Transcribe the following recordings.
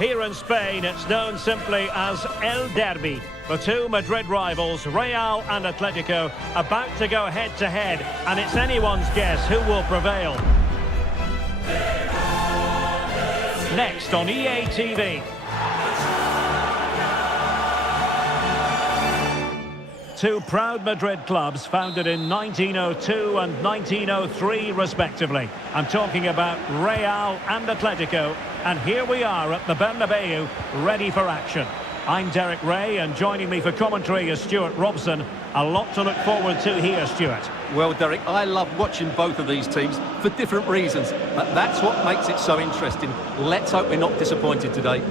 Here in Spain, it's known simply as El Derby. The two Madrid rivals, Real and Atletico, about to go head-to-head, and it's anyone's guess who will prevail. Next on EA TV. Two proud Madrid clubs founded in 1902 and 1903 respectively. I'm talking about Real and Atletico, and here we are at the Bernabeu, ready for action. I'm Derek Ray, and joining me for commentary is Stuart Robson. A lot to look forward to here, Stuart. Well, Derek, I love watching both of these teams for different reasons, but that's what makes it so interesting. Let's hope we're not disappointed today.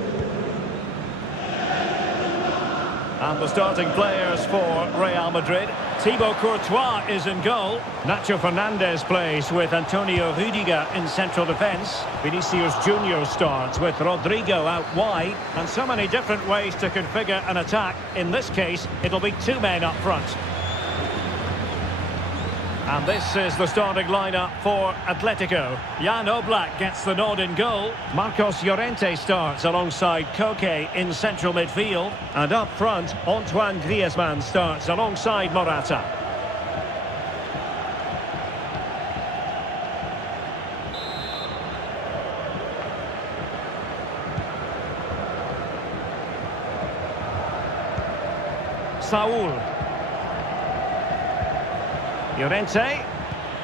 And the starting players for Real Madrid. Thibaut Courtois is in goal. Nacho Fernandez plays with Antonio Rudiger in central defence. Vinicius Junior starts with Rodrigo out wide. And so many different ways to configure an attack. In this case, it'll be two men up front. And this is the starting lineup for Atletico. Jan Oblak gets the nod in goal. Marcos Llorente starts alongside Koke in central midfield. And up front, Antoine Griezmann starts alongside Morata. Saúl. Llorente,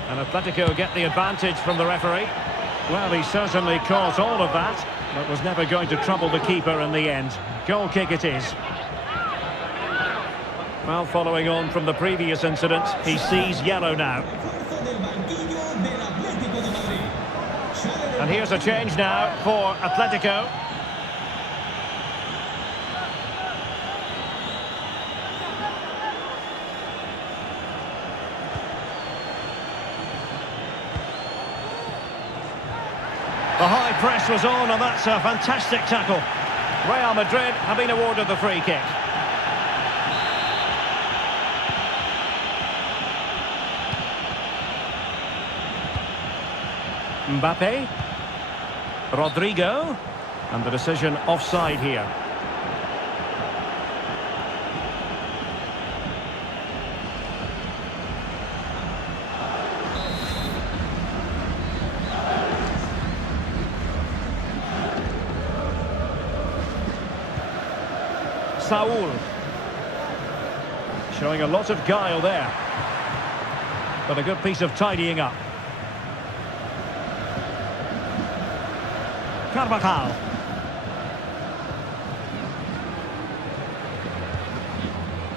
and Atletico get the advantage from the referee. Well, he certainly caught all of that, but was never going to trouble the keeper in the end. Goal kick it is. Well, following on from the previous incident, he sees yellow now. And here's a change now for Atletico. The high press was on, and that's a fantastic tackle. Real Madrid have been awarded the free kick. Mbappe. Rodrigo. And the decision offside here. Saúl, showing a lot of guile there, but a good piece of tidying up. Carvajal.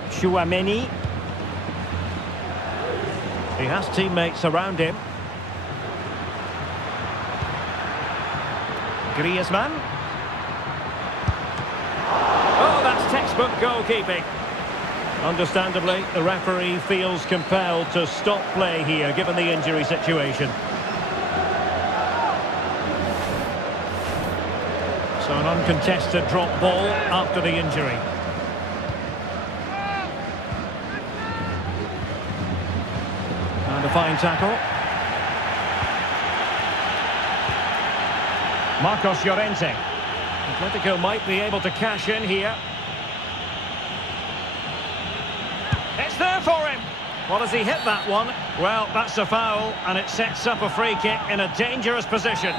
Tchouaméni. He has teammates around him. Griezmann. Textbook goalkeeping. Understandably, the referee feels compelled to stop play here, given the injury situation. So an uncontested drop ball after the injury. And a fine tackle. Marcos Llorente. Atletico might be able to cash in here. It's there for him. Well, has he hit that one? Well, that's a foul, and it sets up a free kick in a dangerous position.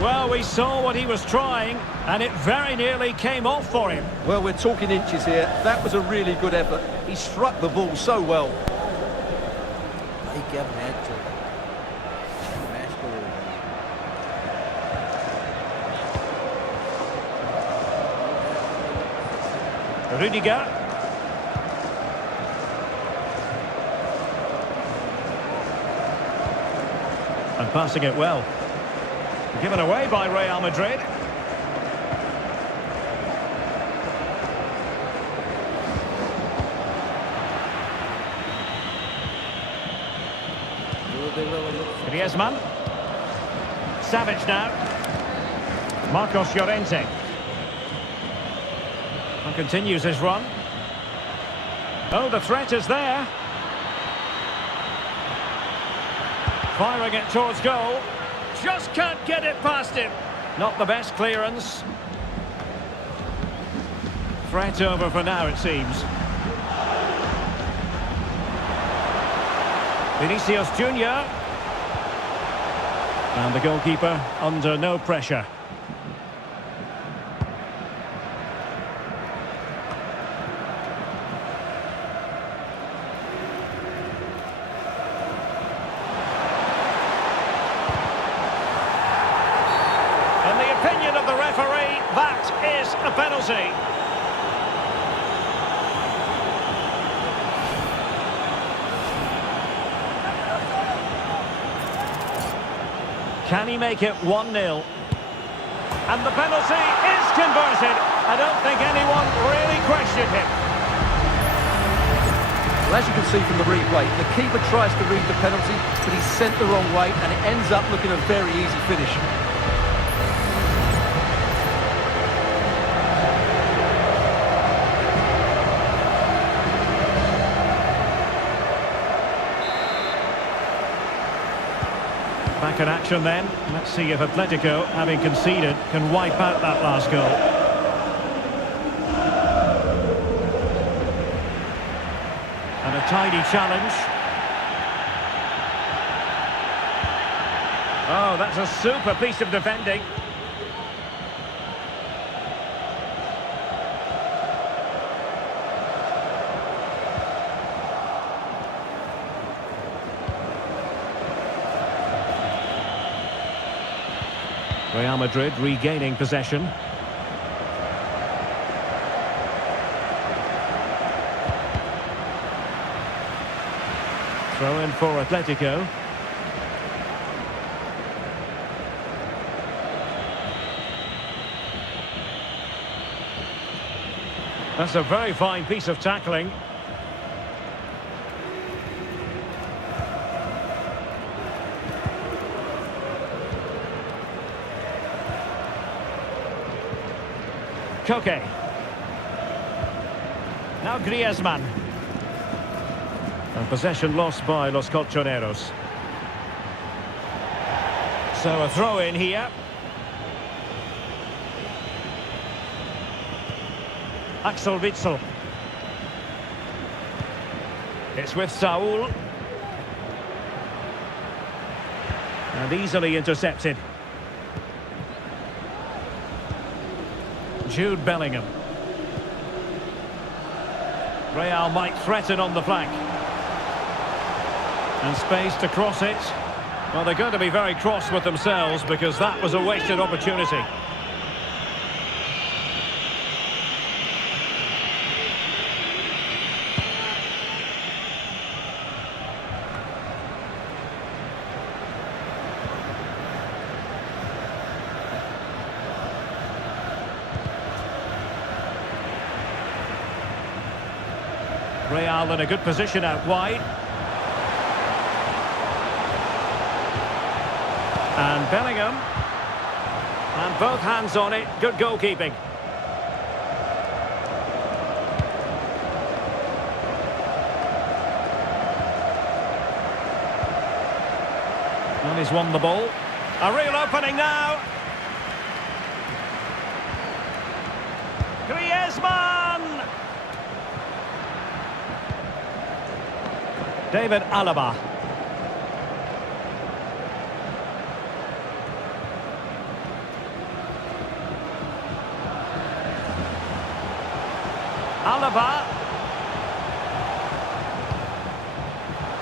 Well, we saw what he was trying, and it very nearly came off for him. Well, we're talking inches here. That was a really good effort. He struck the ball so well. Rudiger. And passing it well. Given away by Real Madrid. Griezmann. Savage now. Marcos Llorente. And continues his run. Oh, the threat is there. Firing it towards goal. Just can't get it past him. Not the best clearance. Threat over for now, it seems. Vinicius Junior. And the goalkeeper under no pressure. In the opinion of the referee, that is a penalty. Can he make it 1-0? And the penalty is converted. I don't think anyone really questioned him. Well, as you can see from the replay, the keeper tries to read the penalty, but he's sent the wrong way, and it ends up looking a very easy finish. Back in action then. Let's see if Atletico, having conceded, can wipe out that last goal. And a tidy challenge. Oh, that's a super piece of defending. Real Madrid regaining possession. Throw in for Atletico. That's a very fine piece of tackling. Koke. Now Griezmann. And possession lost by Los Colchoneros. So a throw in here. Axel Witsel. It's with Saul. And easily intercepted. Jude Bellingham. Real might threaten on the flank. And space to cross it. Well, they're going to be very cross with themselves because that was a wasted opportunity. Real in a good position out wide. And Bellingham. And both hands on it. Good goalkeeping. And he's won the ball. A real opening now. Griezmann! David Alaba. Alaba.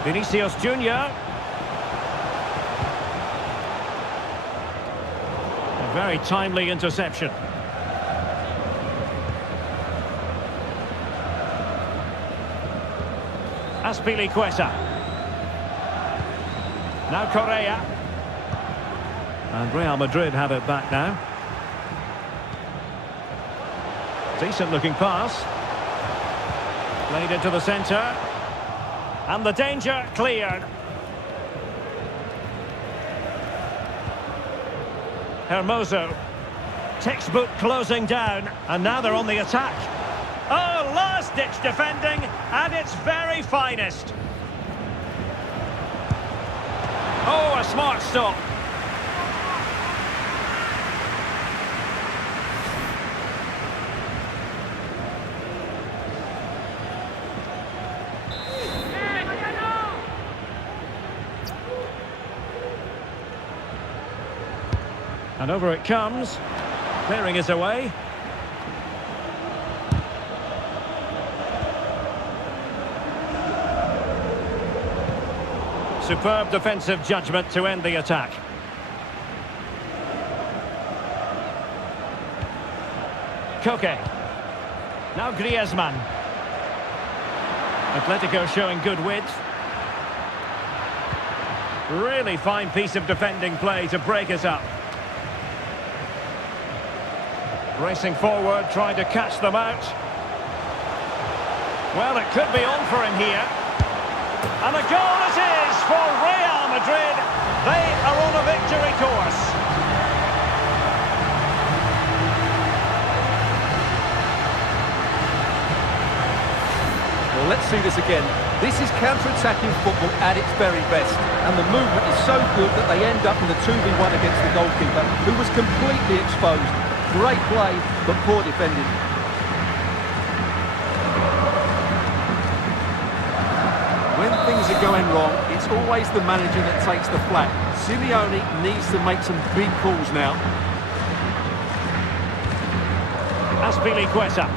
Vinicius Junior. A very timely interception. Azpilicueta. Now Correa. And Real Madrid have it back now. Decent looking pass. Played into the centre. And the danger cleared. Hermoso. Textbook closing down. And now they're on the attack. Oh, last-ditch defending at its very finest. Oh, a smart stop. And over it comes. Clearing it away. Superb defensive judgment to end the attack. Koke. Now Griezmann. Atletico showing good width. Really fine piece of defending play to break it up. Racing forward, trying to catch them out. Well, it could be on for him here. And a goal it is for Real Madrid. They are on a victory course. Well, let's see this again. This is counter-attacking football at its very best. And the movement is so good that they end up in the 2v1 against the goalkeeper, who was completely exposed. Great play, but poor defending. When things are going wrong, it's always the manager that takes the flak. Simeone needs to make some big calls now. Azpilicueta.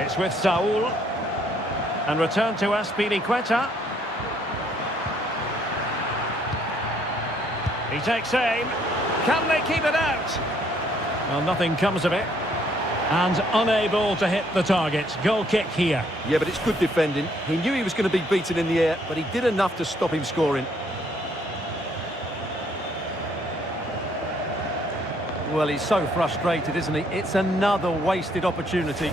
It's with Saul. And return to Azpilicueta. He takes aim. Can they keep it out? Well, nothing comes of it. And unable to hit the target. Goal kick here. Yeah, but it's good defending. He knew he was going to be beaten in the air, but he did enough to stop him scoring. Well, he's so frustrated, isn't he? It's another wasted opportunity.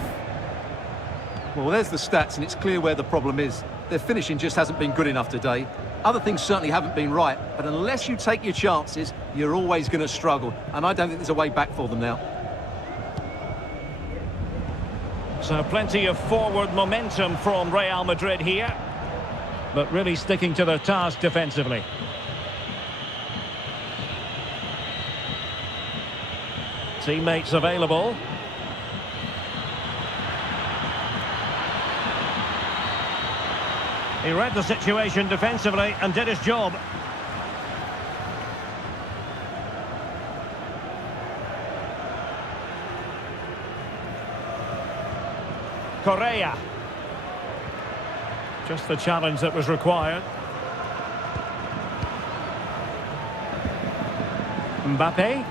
Well, there's the stats, and it's clear where the problem is. Their finishing just hasn't been good enough today. Other things certainly haven't been right, but unless you take your chances, you're always going to struggle. And I don't think there's a way back for them now. So plenty of forward momentum from Real Madrid here, but really sticking to their task defensively. Teammates available. He read the situation defensively and did his job. Correa. Just the challenge that was required. Mbappe.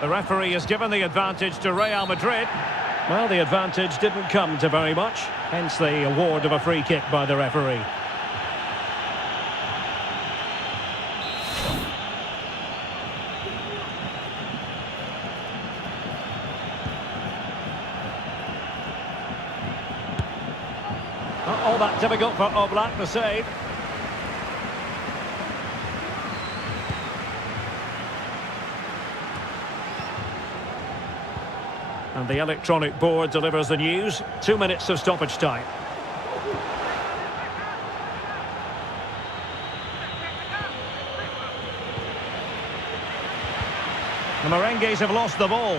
The referee has given the advantage to Real Madrid. Well, the advantage didn't come to very much, hence the award of a free kick by the referee. Not all that difficult for Oblak to save. And the electronic board delivers the news. 2 minutes of stoppage time. The Merengues have lost the ball.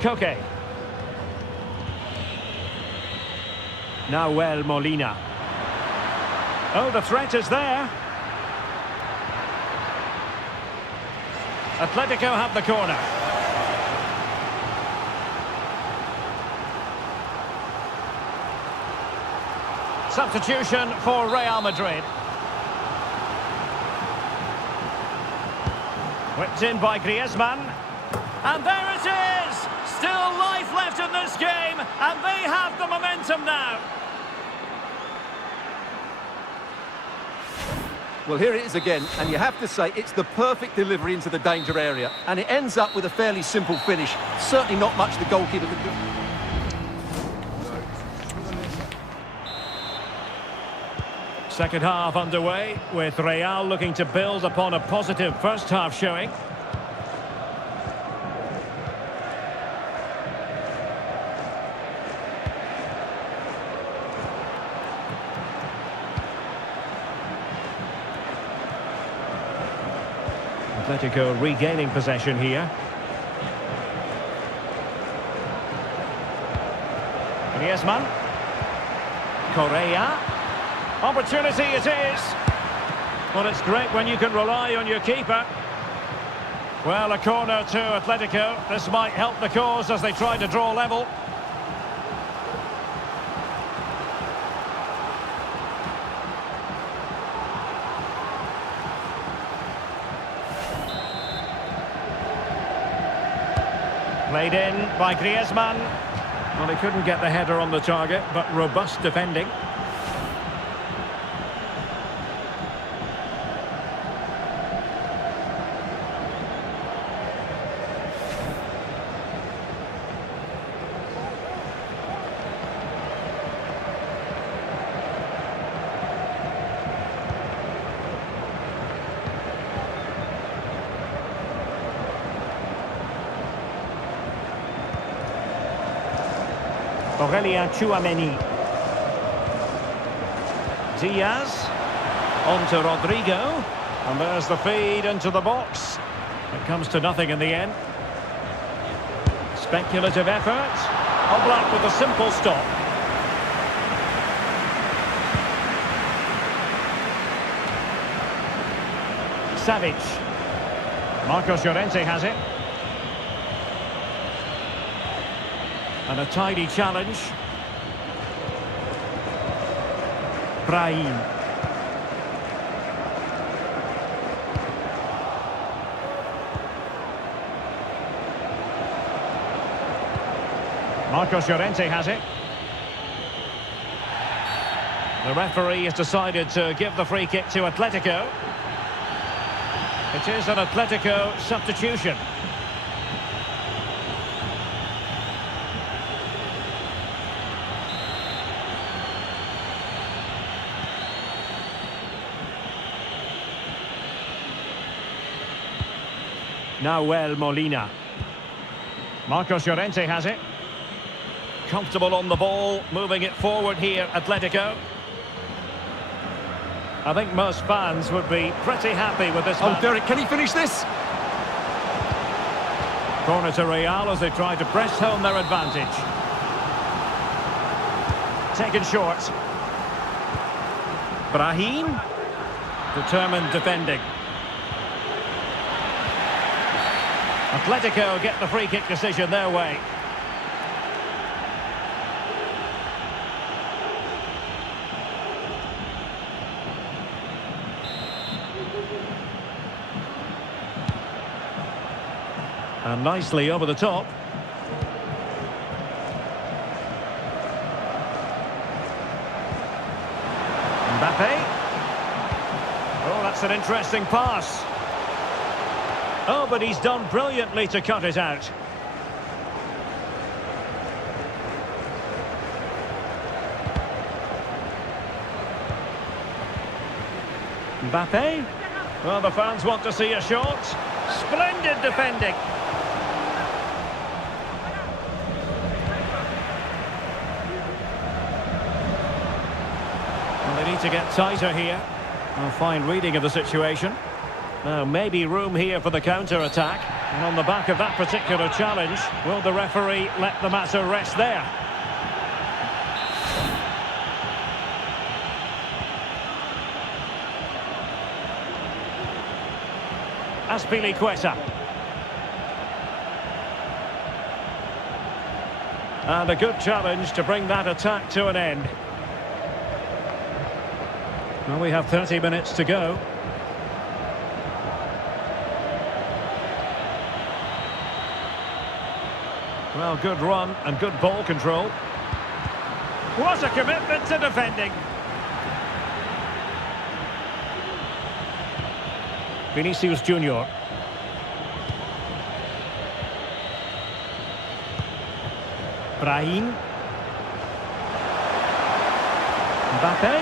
Koke. Nahuel Molina. Oh, the threat is there. Atletico have the corner. Substitution for Real Madrid. Whipped in by Griezmann. And there it is! Still life left in this game, and they have the momentum now. Well, here it is again, and you have to say it's the perfect delivery into the danger area. And it ends up with a fairly simple finish. Certainly not much the goalkeeper could do. Second half underway, with Real looking to build upon a positive first half showing. Atletico regaining possession here. Griezmann. Correa. Opportunity it is. Well, it's great when you can rely on your keeper. Well, a corner to Atletico. This might help the cause as they try to draw level. Played in by Griezmann. Well, he couldn't get the header on the target, but robust defending. Aurelien Tchouameni. Diaz. On to Rodrigo. And there's the feed into the box. It comes to nothing in the end. Speculative effort. Oblak with a simple stop. Savic. Marcos Llorente has it. And a tidy challenge. Brahim. Marcos Llorente has it. The referee has decided to give the free kick to Atletico. It is an Atletico substitution. Nahuel Molina. Marcos Llorente has it. Comfortable on the ball, moving it forward here, Atletico. I think most fans would be pretty happy with this. Oh, Derek, can he finish this? Corner to Real as they try to press home their advantage. Taken short. Brahim. Determined defending. Atletico get the free kick decision their way. And nicely over the top. Mbappe. Oh, that's an interesting pass. Oh, but he's done brilliantly to cut it out. Mbappe. Well, the fans want to see a shot. Splendid defending. Well, they need to get tighter here. A fine reading of the situation. Now, maybe room here for the counter-attack. And on the back of that particular challenge, will the referee let the matter rest there? Azpilicueta. And a good challenge to bring that attack to an end. Well, we have 30 minutes to go. Well, good run and good ball control. What a commitment to defending. Vinicius Junior. Brahim. Mbappe.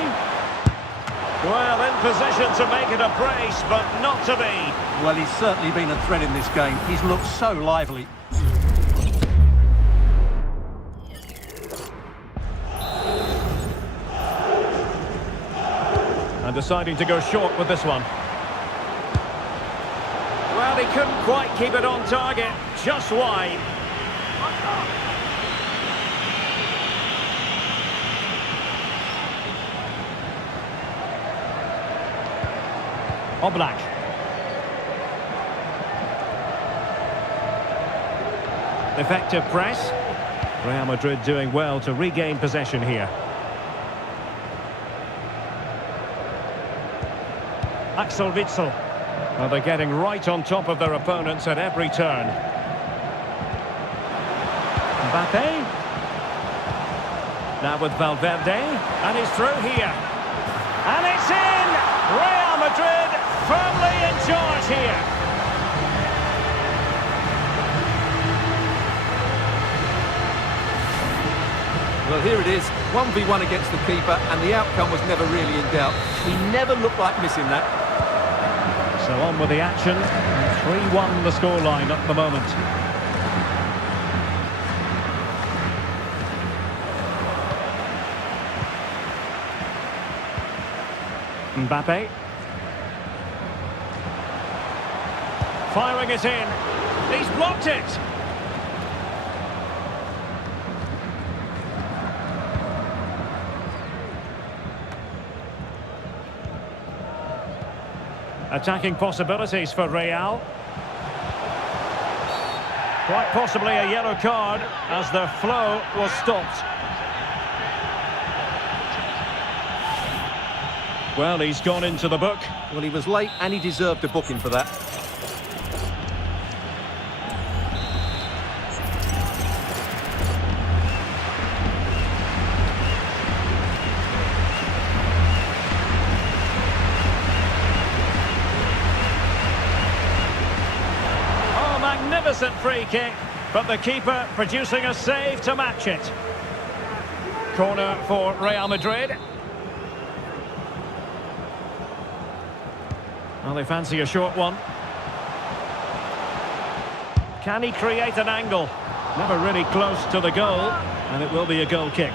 Well, in position to make it a brace, but not to be. Well, he's certainly been a threat in this game. He's looked so lively. And deciding to go short with this one. he couldn't quite keep it on target, just wide. Oblak. Effective press. Real Madrid doing well to regain possession here. Axel Witsel. Well, they're getting right on top of their opponents at every turn. Mbappe. Now with Valverde. And he's through here. And it's in! Real Madrid firmly in charge here. Well, here it is, 1v1 against the keeper, and the outcome was never really in doubt. He never looked like missing that. So on with the action. 3-1 the scoreline at the moment. Mbappe. Firing it in. He's blocked it. Attacking possibilities for Real. Quite possibly a yellow card as their flow was stopped. Well, he's gone into the book. Well, he was late and he deserved a booking for that. Magnificent free kick, but the keeper producing a save to match it. Corner for Real Madrid. Well, they fancy a short one. Can he create an angle? Never really close to the goal, and it will be a goal kick.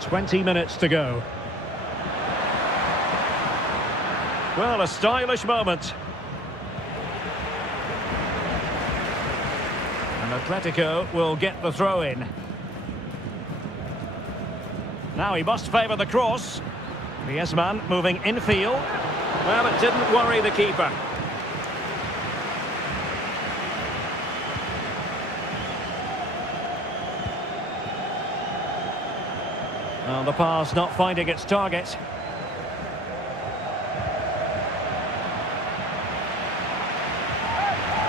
"20 minutes to go." Well, a stylish moment. And Atletico will get the throw in. Now he must favour the cross. Griezmann moving infield. Well, it didn't worry the keeper. Well, the pass not finding its target.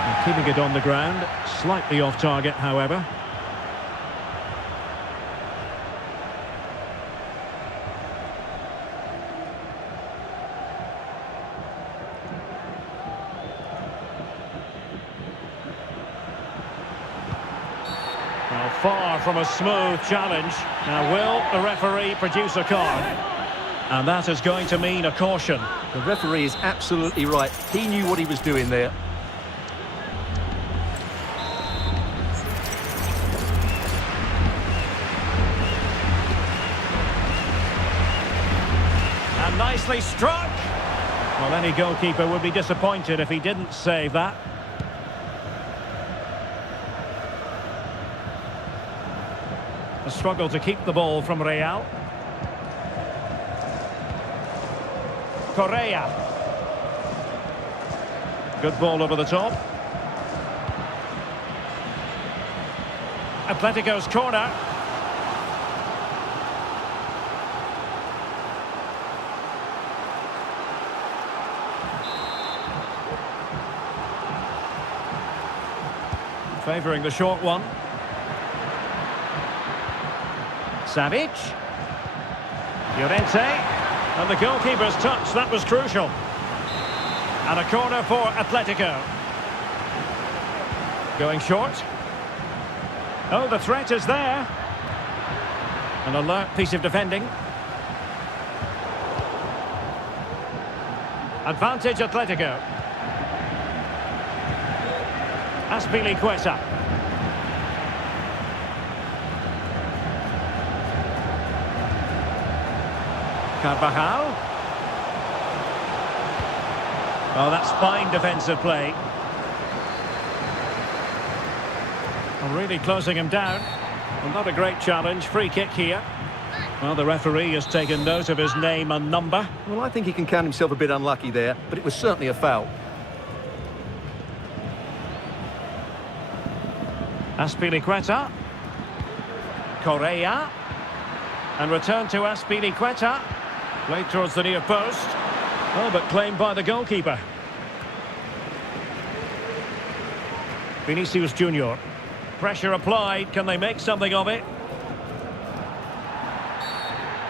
And keeping it on the ground, slightly off target, however. Well, far from a smooth challenge. Now, will the referee produce a card? And that is going to mean a caution. The referee is absolutely right. He knew what he was doing there. And nicely struck. Well, any goalkeeper would be disappointed if he didn't save that. A struggle to keep the ball from Real. Correa. Good ball over the top. Atletico's corner. Favouring the short one. Savic. Llorente. And the goalkeeper's touch, that was crucial. And a corner for Atletico. Going short. Oh, the threat is there. An alert piece of defending. Advantage Atletico. Azpilicueta. Carvajal. Oh, that's fine defensive play. Really closing him down. Well, not a great challenge. Free kick here. Well, the referee has taken note of his name and number. Well, I think he can count himself a bit unlucky there, but it was certainly a foul. Azpilicueta. Correa. And return to Azpilicueta. Played towards the near post. Oh, but claimed by the goalkeeper. Vinicius Junior. Pressure applied. Can they make something of it?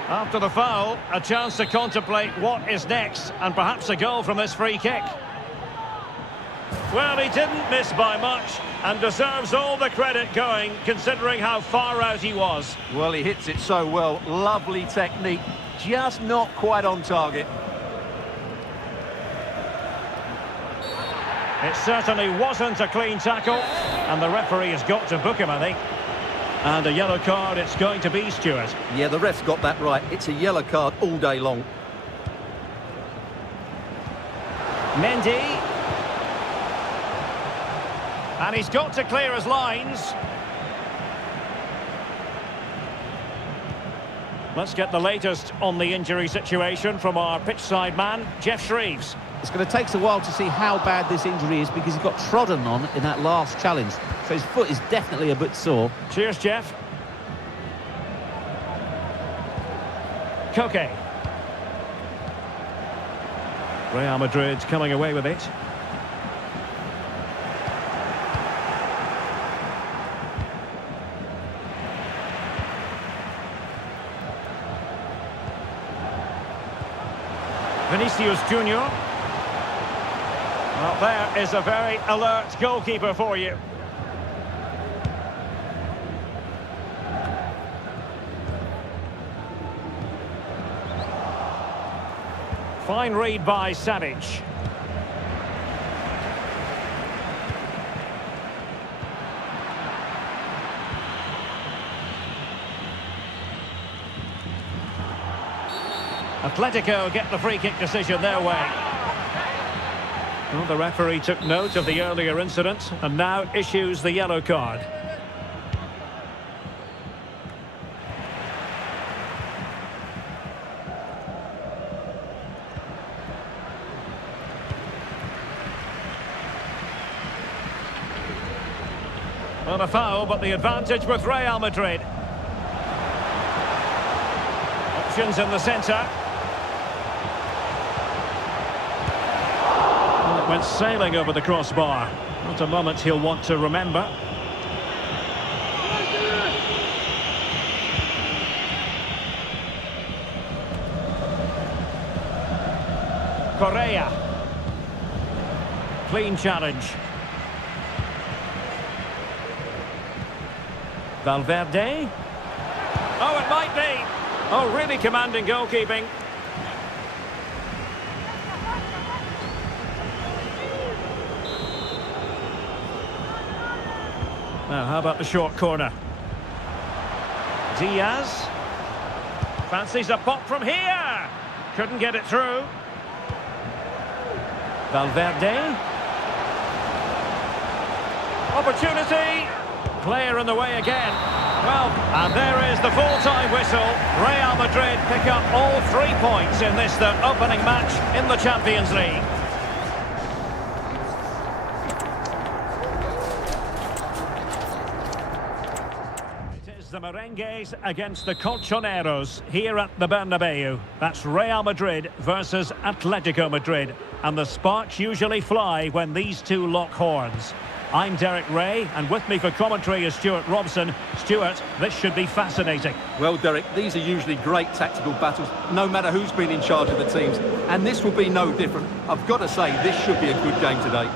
After the foul, a chance to contemplate what is next, and perhaps a goal from this free kick. Well, he didn't miss by much, and deserves all the credit going, considering how far out he was. Well, he hits it so well. Lovely technique, just not quite on target. It certainly wasn't a clean tackle, and the referee has got to book him, I think. And a yellow card it's going to be, Stuart. Yeah, the ref's got that right. It's a yellow card all day long. Mendy. And he's got to clear his lines. Let's get the latest on the injury situation from our pitchside man, Jeff Shreves. It's going to take us a while to see how bad this injury is because he got trodden on in that last challenge. So his foot is definitely a bit sore. Cheers, Jeff. Koke. Real Madrid coming away with it. Vinicius Junior. Well, there is a very alert goalkeeper for you. Fine read by Savic. Atletico get the free kick decision their way. Well, the referee took note of the earlier incident and now issues the yellow card. Well, a foul, but the advantage with Real Madrid. Options in the centre. Went sailing over the crossbar. Not a moment he'll want to remember. Correa. Clean challenge. Valverde. Oh, it might be. Oh, really commanding goalkeeping. Now, how about the short corner? Diaz. Fancies a pop from here. Couldn't get it through. Valverde. Opportunity. Player in the way again. Well, and there is the full-time whistle. Real Madrid pick up all 3 points in this, their opening match in the Champions League. The Merengues against the Colchoneros here at the Bernabeu. That's Real Madrid versus Atletico Madrid. And the sparks usually fly when these two lock horns. I'm Derek Ray, and with me for commentary is Stuart Robson. Stuart, this should be fascinating. Well, Derek, these are usually great tactical battles, no matter who's been in charge of the teams. And this will be no different. I've got to say, this should be a good game today.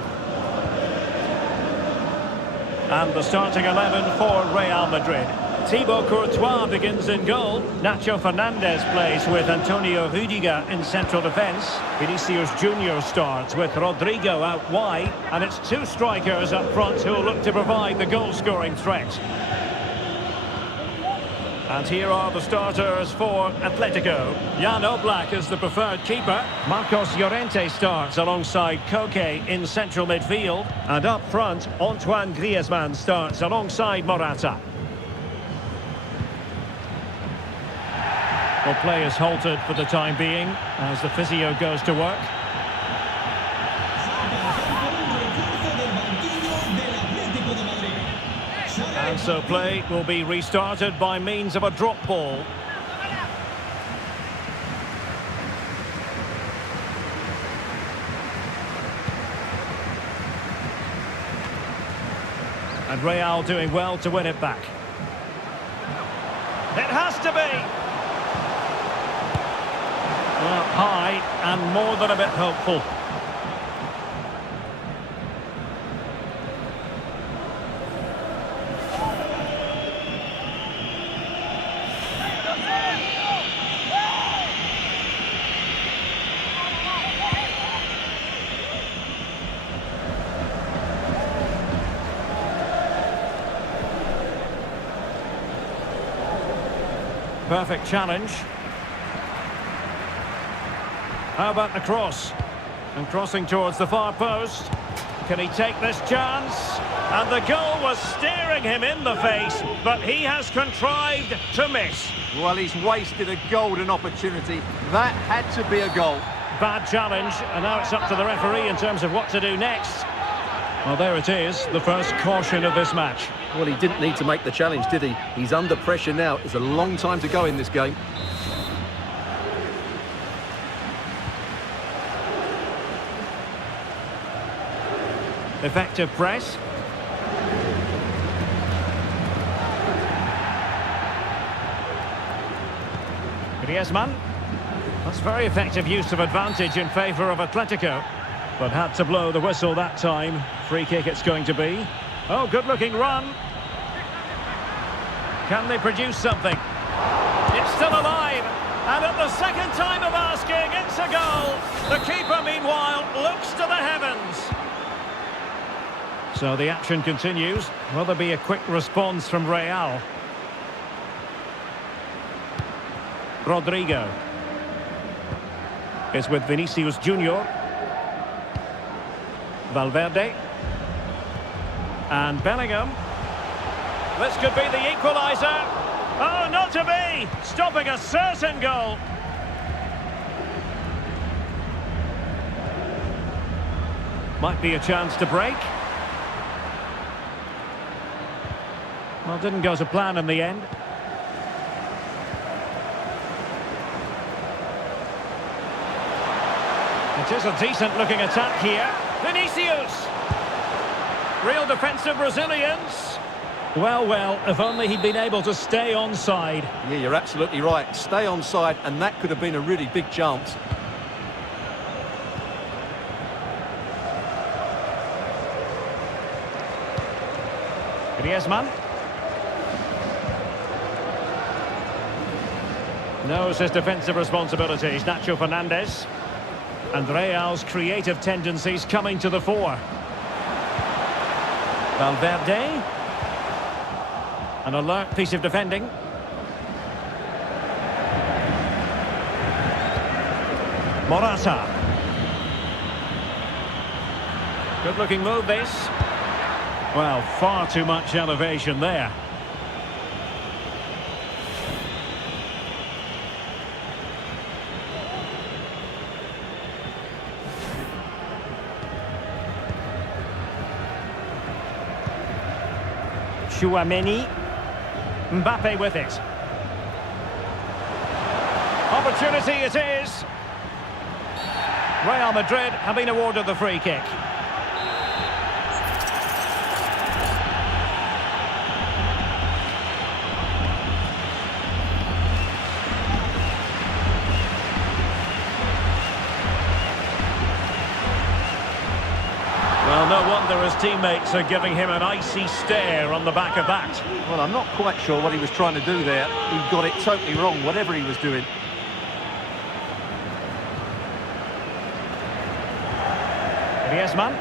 And the starting 11 for Real Madrid. Thibaut Courtois begins in goal. Nacho Fernandez plays with Antonio Rudiger in central defence. Vinicius Junior starts with Rodrigo out wide. And it's two strikers up front who will look to provide the goal-scoring threat. And here are the starters for Atletico. Jan Oblak is the preferred keeper. Marcos Llorente starts alongside Koke in central midfield. And up front, Antoine Griezmann starts alongside Morata. Well, play is halted for the time being as the physio goes to work. And so play will be restarted by means of a drop ball. And Real doing well to win it back. It has to be. Well, high and more than a bit hopeful. Perfect challenge. How about the cross? And crossing towards the far post. Can he take this chance? And the goal was staring him in the face, but he has contrived to miss. Well, he's wasted a golden opportunity. That had to be a goal. Bad challenge, and now it's up to the referee in terms of what to do next. Well, there it is, the first caution of this match. Well, he didn't need to make the challenge, did he? He's under pressure now. It's a long time to go in this game. Effective press. Griezmann. That's very effective use of advantage in favour of Atletico. But had to blow the whistle that time. Free kick it's going to be. Oh, good-looking run. Can they produce something? It's still alive. And at the second time of asking, it's a goal. The keeper, meanwhile, looks to the heavens. So the action continues. Will there be a quick response from Real? Rodrigo is with Vinicius Junior. Valverde. And Bellingham. This could be the equaliser. Oh, not to be! Stopping a certain goal. Might be a chance to break. Well, didn't go to plan in the end. It is a decent-looking attack here. Vinicius! Real defensive Brazilians. Well, if only he'd been able to stay onside. Yeah, you're absolutely right. Stay onside, and that could have been a really big chance. Griezmann. Knows his defensive responsibilities, Nacho Fernandez. And Real's creative tendencies coming to the fore. Valverde. An alert piece of defending. Morata. Good-looking move, this. Well, far too much elevation there. Chouameni. Mbappe with it. Opportunity it is. Real Madrid have been awarded the free kick. Well, no wonder his teammates are giving him an icy stare on the back of that. Well, I'm not quite sure what he was trying to do there. He got it totally wrong, whatever he was doing. Griezmann.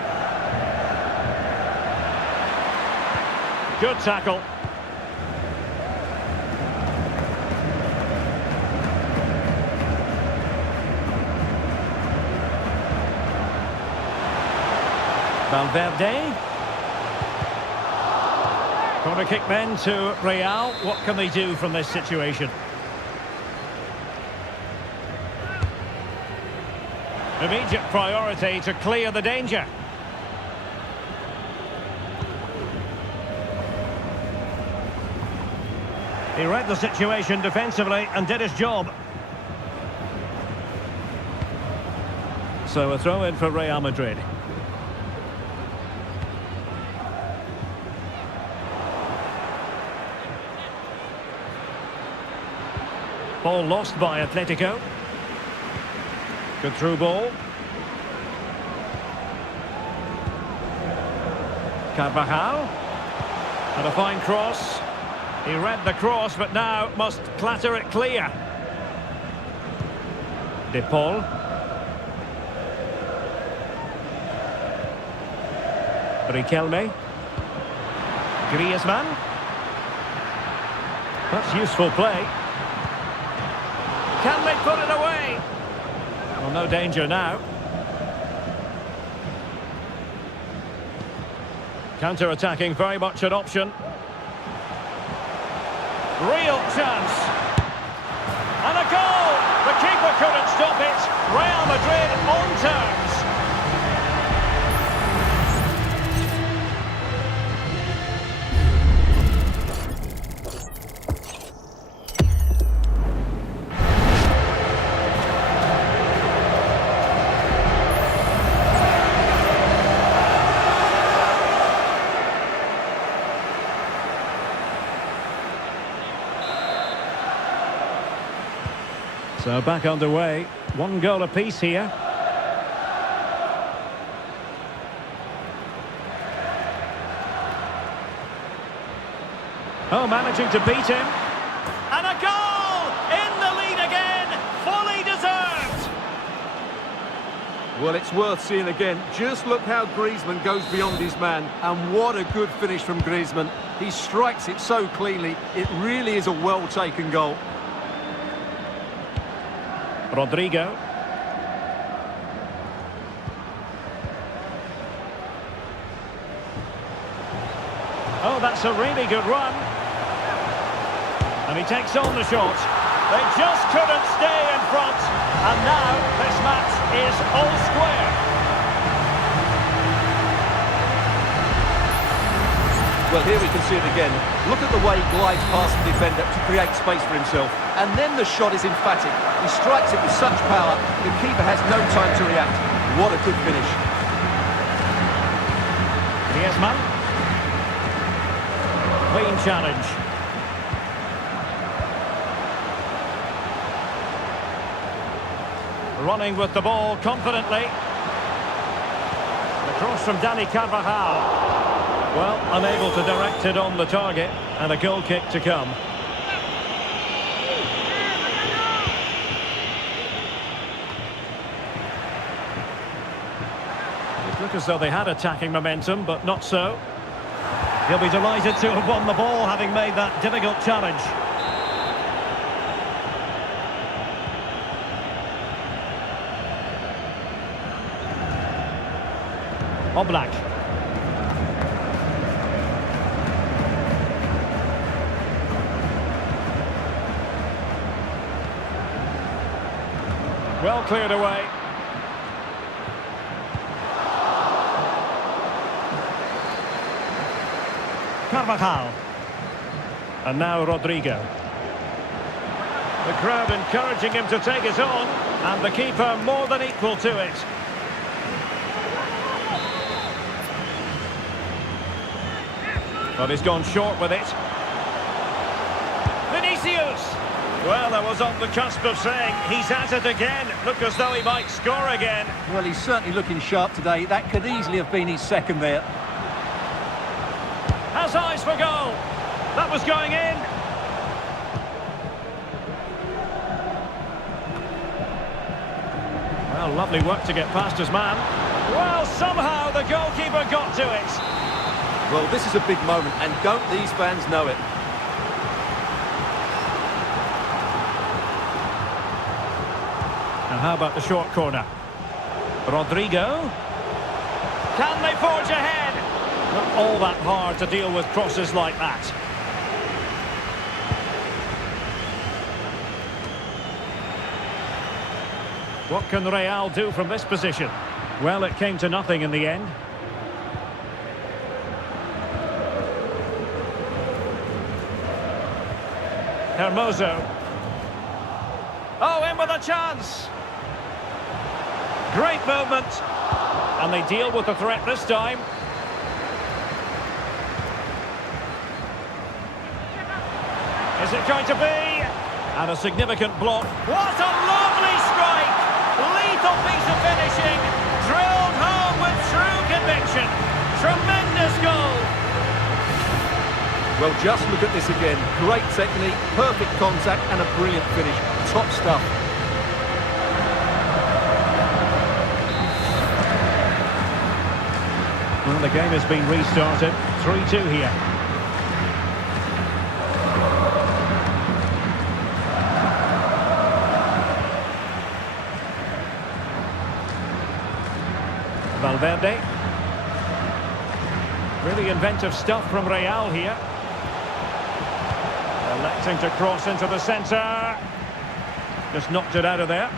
Good tackle. Valverde. Corner kick then to Real. What can they do from this situation? Immediate priority to clear the danger. He read the situation defensively and did his job. So a throw in for Real Madrid. Ball lost by Atletico. Good through ball. Carvajal. And a fine cross. He read the cross, but now must clatter it clear. De Paul. Riquelme. Griezmann. That's useful play. Can they put it away? Well, no danger now. Counter-attacking, very much an option. Real chance. And a goal! The keeper couldn't stop it. Real Madrid on terms. So back underway, 1 goal apiece here. Oh, managing to beat him. And a goal! In the lead again! Fully deserved! Well, it's worth seeing again. Just look how Griezmann goes beyond his man. And what a good finish from Griezmann. He strikes it so cleanly. It really is a well-taken goal. Rodrigo. Oh, that's a really good run. And he takes on the shot. They just couldn't stay in front. And now this match is all square. Well, here we can see it again. Look at the way he glides past the defender to create space for himself. And then the shot is emphatic. He strikes it with such power, the keeper has no time to react. What a good finish. Griezmann. Clean challenge. Running with the ball confidently. The cross from Dani Carvajal. Well, unable to direct it on the target, and a goal kick to come. It looked as though they had attacking momentum, but not so. He'll be delighted to have won the ball, having made that difficult challenge. Oblak. Well cleared away. Carvajal. And now Rodrigo. The crowd encouraging him to take it on, and the keeper more than equal to it. But he's gone short with it. Vinicius! Well, I was on the cusp of saying he's at it again. Look as though he might score again. Well, he's certainly looking sharp today. That could easily have been his second there. Has eyes for goal. That was going in. Well, lovely work to get past his man. Well, somehow the goalkeeper got to it. Well, this is a big moment, and don't these fans know it? Now, how about the short corner? Rodrigo. Can they forge ahead? Not all that hard to deal with crosses like that. What can Real do from this position? Well, it came to nothing in the end. Hermoso. Oh, in with a chance. Great movement. And they deal with the threat this time. Is it going to be? And a significant block. What a lovely strike! Lethal piece of finishing. Drilled home with true conviction. Tremendous goal. Well, just look at this again. Great technique, perfect contact and a brilliant finish. Top stuff. Well, the game has been restarted. 3-2 here. Valverde. Really inventive stuff from Real here. Electing to cross into the centre. Just knocked it out of there.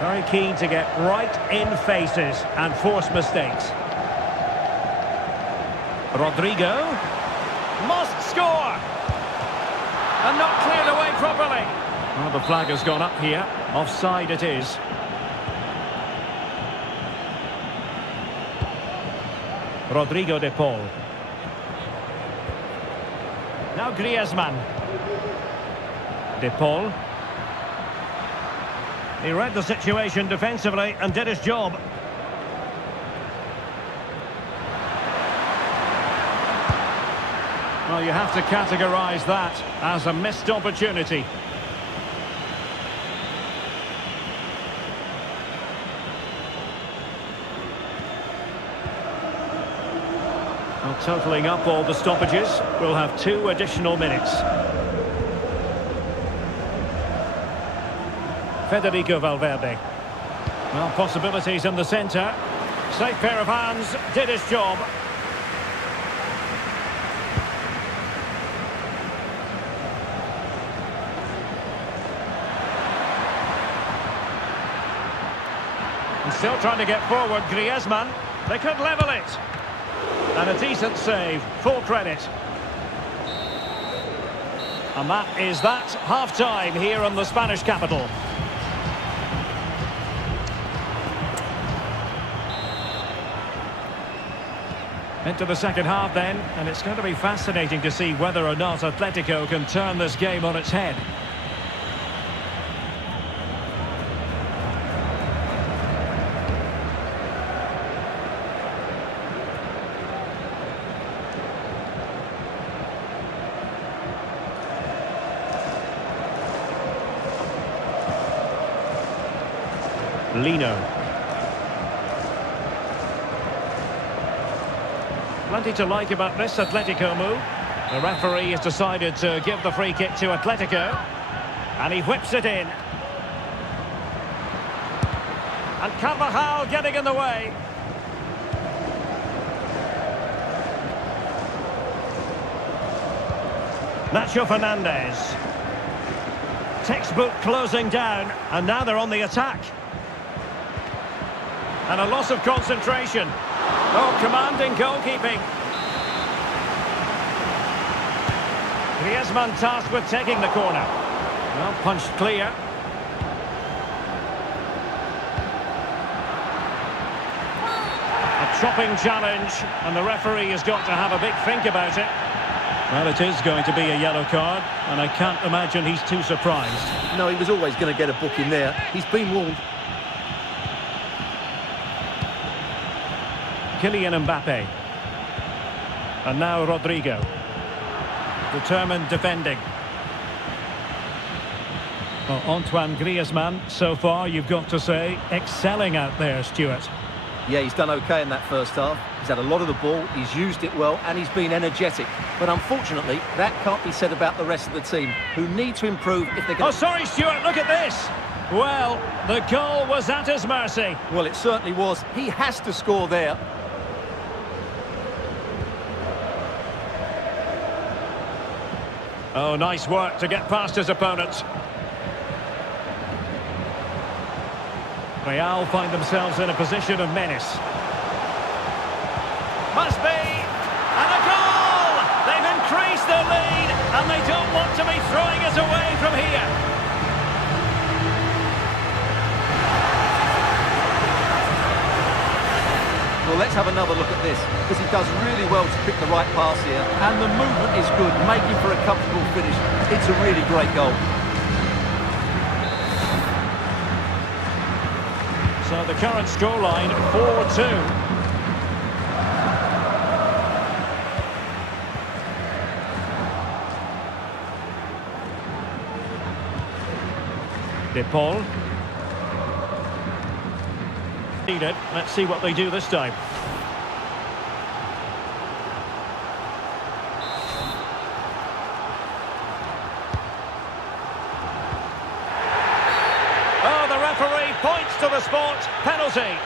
Very keen to get right in faces and force mistakes. Rodrigo. Must score! And not cleared away properly. Well, the flag has gone up here. Offside it is. Rodrigo de Paul. Now Griezmann. De Paul. He read the situation defensively and did his job. Well, you have to categorise that as a missed opportunity. Well, totalling up all the stoppages, we'll have 2 additional minutes. Federico Valverde. Well, possibilities in the centre. Safe pair of hands, did his job. He's still trying to get forward, Griezmann. They could level it. And a decent save, full credit. And that is that, half-time here in the Spanish capital. Into the second half then, and it's going to be fascinating to see whether or not Atletico can turn this game on its head. Lino. Plenty to like about this Atletico move. The referee has decided to give the free kick to Atletico. And he whips it in. And Carvajal getting in the way. Nacho Fernandez. Textbook closing down. And now they're on the attack. And a loss of concentration. Oh, commanding goalkeeping. Griezmann tasked with taking the corner. Well, punched clear. A chopping challenge, and the referee has got to have a big think about it. Well, it is going to be a yellow card, and I can't imagine he's too surprised. No, he was always going to get a book in there. He's been warned. Kylian Mbappe. And now Rodrigo. Determined defending. Well, Antoine Griezmann, so far, you've got to say, excelling out there, Stuart. Yeah, he's done okay in that first half. He's had a lot of the ball, he's used it well, and he's been energetic. But unfortunately, that can't be said about the rest of the team, who need to improve if they're going to... Oh, sorry, Stuart, look at this! Well, the goal was at his mercy. Well, it certainly was. He has to score there. Oh, nice work to get past his opponents. Real find themselves in a position of menace. Must be! And a goal! They've increased their lead, and they don't want to be throwing it away from here. Well, let's have another look at this, because he does really well to pick the right pass here, and the movement is good, making for a comfortable finish. It's a really great goal. So the current scoreline, 4-2. De Paul. Needed. Let's see what they do this time. Oh, the referee points to the spot. Penalty.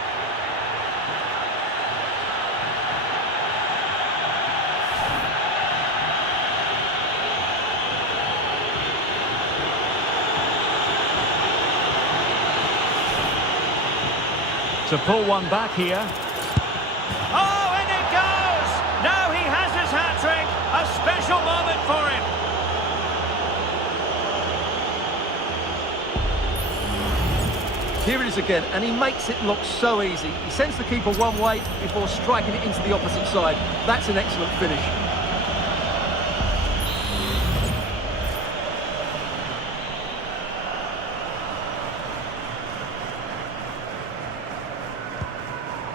To pull one back here. Oh, and it goes! Now he has his hat-trick. A special moment for him. Here it is again, and he makes it look so easy. He sends the keeper one way before striking it into the opposite side. That's an excellent finish.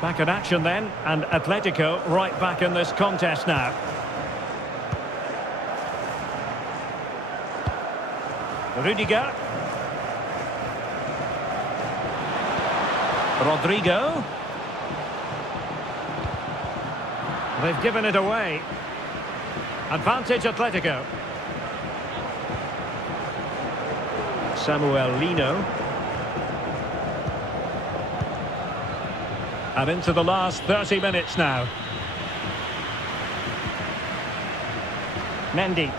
Back in action then, and Atletico right back in this contest now. Rudiger. Rodrigo. They've given it away. Advantage Atletico. Samuel Lino. And into the last 30 minutes now. Mendy.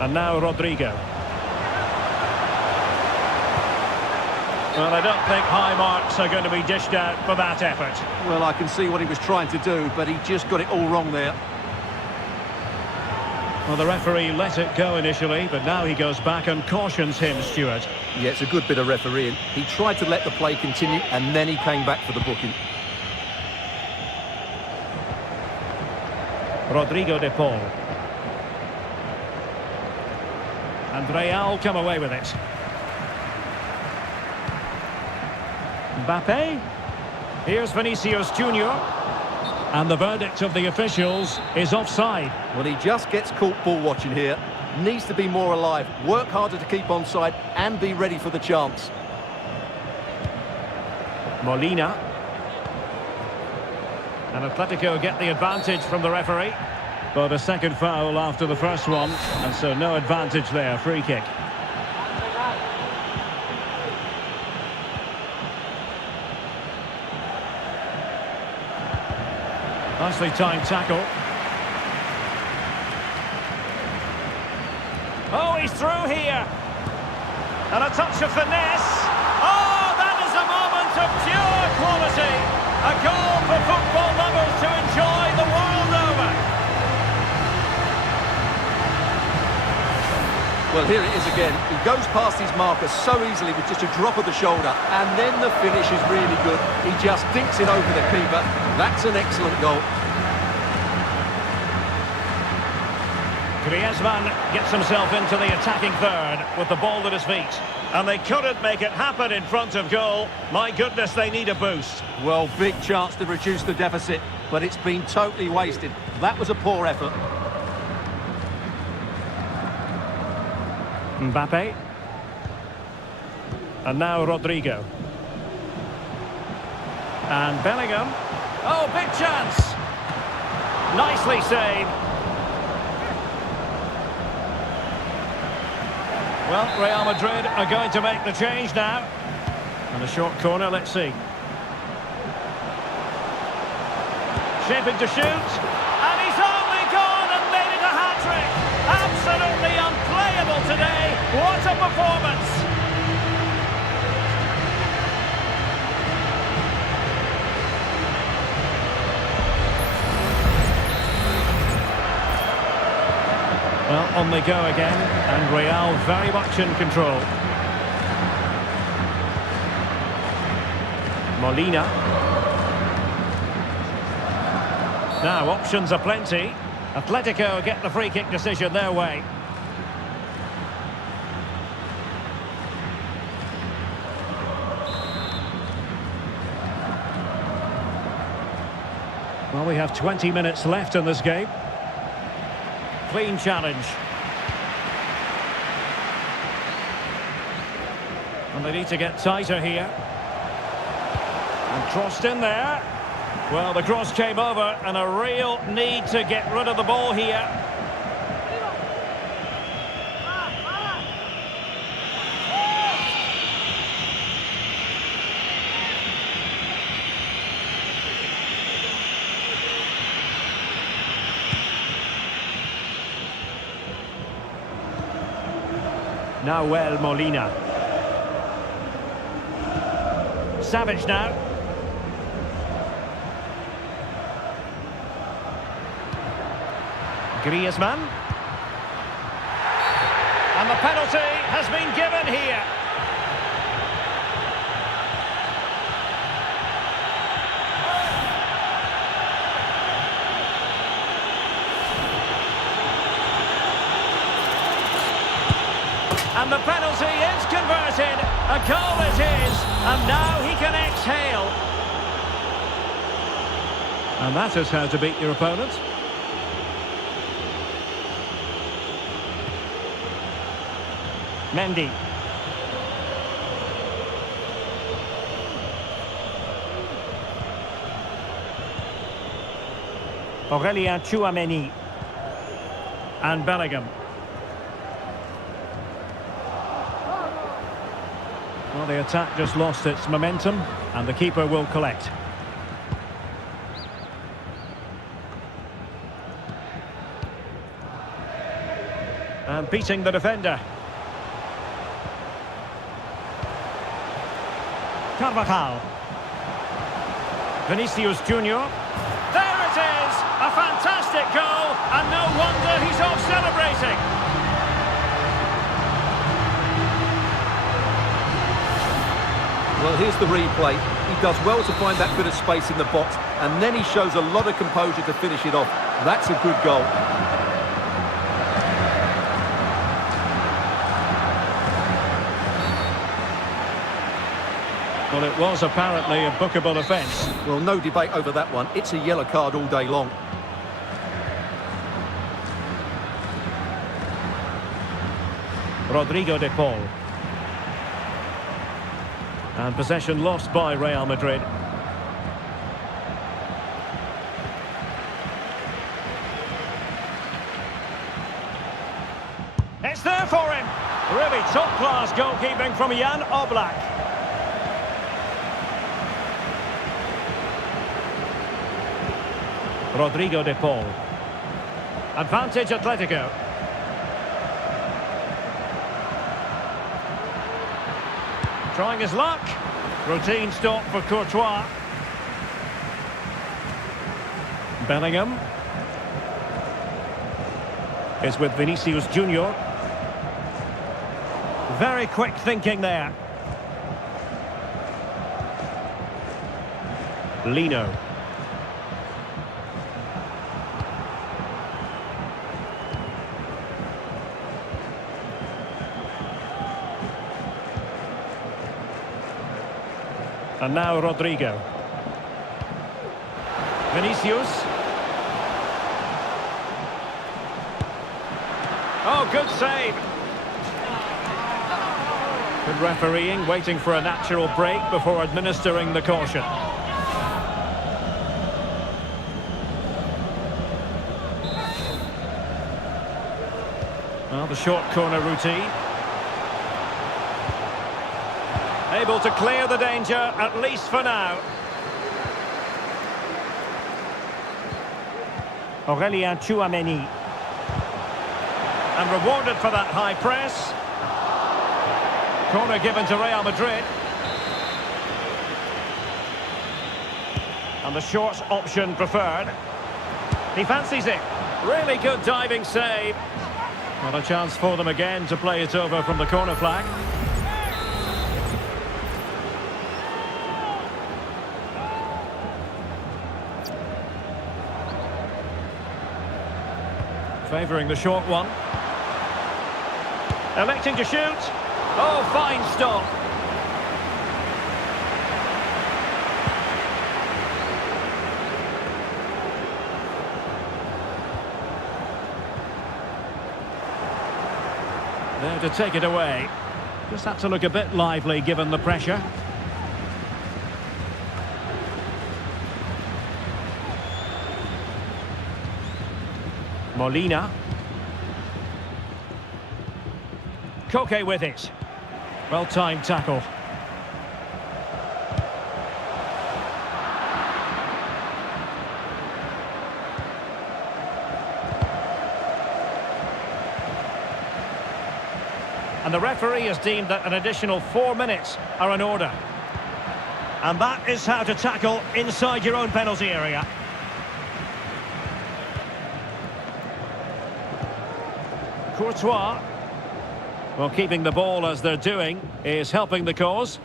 And now Rodrigo. Well, I don't think high marks are going to be dished out for that effort. Well, I can see what he was trying to do, but he just got it all wrong there. Well, the referee let it go initially, but now he goes back and cautions him, Stuart. Yeah, it's a good bit of refereeing. He tried to let the play continue, and then he came back for the booking. Rodrigo de Paul. And Real come away with it. Mbappe. Here's Vinicius Junior. And the verdict of the officials is offside. Well, he just gets caught ball watching here. Needs to be more alive, work harder to keep onside, and be ready for the chance. Molina. And Atletico get the advantage from the referee. But a second foul after the first one, and so no advantage there. Free kick. Nicely timed tackle. Oh, he's through here. And a touch of finesse. Oh, that is a moment of pure quality. A goal for football lovers to enjoy the world over. Well, here it is again. He goes past his marker so easily with just a drop of the shoulder, and then the finish is really good. He just dinks it over the keeper. That's an excellent goal. Griezmann gets himself into the attacking third with the ball at his feet. And they couldn't make it happen in front of goal. My goodness, they need a boost. Well, big chance to reduce the deficit, but it's been totally wasted. That was a poor effort. Mbappe. And now Rodrigo. And Bellingham. Oh, big chance. Nicely saved. Well, Real Madrid are going to make the change now. And a short corner, let's see. Shaping to shoot. And he's only gone and made it a hat-trick. Absolutely unplayable today. What a performance. Well, on they go again, and Real very much in control. Molina. Now, options are plenty. Atletico get the free kick decision their way. Well, we have 20 minutes left in this game. Clean challenge. And they need to get tighter here. And crossed in there. Well, the cross came over and a real need to get rid of the ball here. Now, well, Molina. Savage now. Griezmann. And the penalty has been given here. And the penalty is converted. A goal it is. And now he can exhale. And that is how to beat your opponent. Mendy. Aurélien Tchouaméni. And Bellingham. Well, the attack just lost its momentum, and the keeper will collect. And beating the defender. Carvajal. Vinicius Junior. There it is! A fantastic goal, and no wonder he's off celebrating. Well, here's the replay. He does well to find that bit of space in the box, and then he shows a lot of composure to finish it off. That's a good goal. Well, it was apparently a bookable offence. Well, no debate over that one. It's a yellow card all day long. Rodrigo de Paul. And possession lost by Real Madrid. It's there for him. Really top-class goalkeeping from Jan Oblak. Rodrigo de Paul. Advantage Atletico. Trying his luck. Routine stop for Courtois. Bellingham. Is with Vinicius Junior. Very quick thinking there. Lino. And now Rodrigo. Vinicius. Oh, good save. Good refereeing, waiting for a natural break before administering the caution. Well, the short corner routine. Able to clear the danger, at least for now. Aurélien Tchouaméni. And rewarded for that high press. Corner given to Real Madrid. And the short option preferred. He fancies it. Really good diving save. Not a chance for them again to play it over from the corner flag. Favouring the short one. Electing to shoot. Oh, fine stop. There to take it away. Just had to look a bit lively given the pressure. Molina. Koke with it. Well-timed tackle. And the referee has deemed that an additional 4 minutes are in order. And that is how to tackle inside your own penalty area. Courtois, well, keeping the ball as they're doing is helping the cause.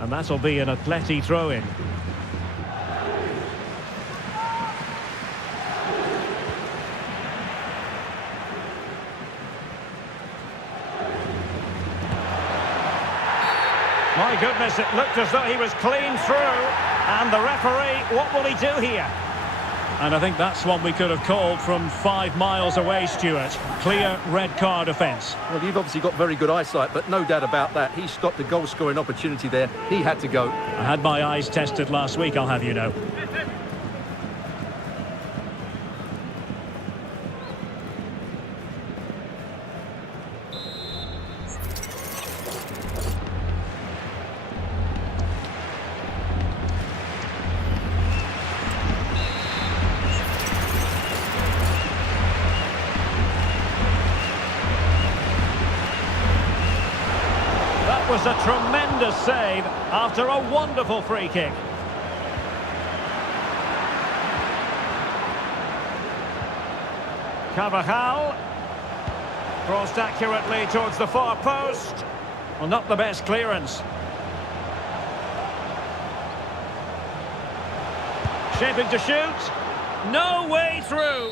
And that'll be an Atleti throw-in. My goodness, it looked as though he was clean through. And the referee, what will he do here? And I think that's one we could have called from 5 miles away, Stuart. Clear red card offence. Well, you've obviously got very good eyesight, but no doubt about that. He stopped a goal-scoring opportunity there. He had to go. I had my eyes tested last week, I'll have you know. Was a tremendous save after a wonderful free kick. Carvajal crossed accurately towards the far post. Well, not the best clearance. Shaping to shoot. No way through.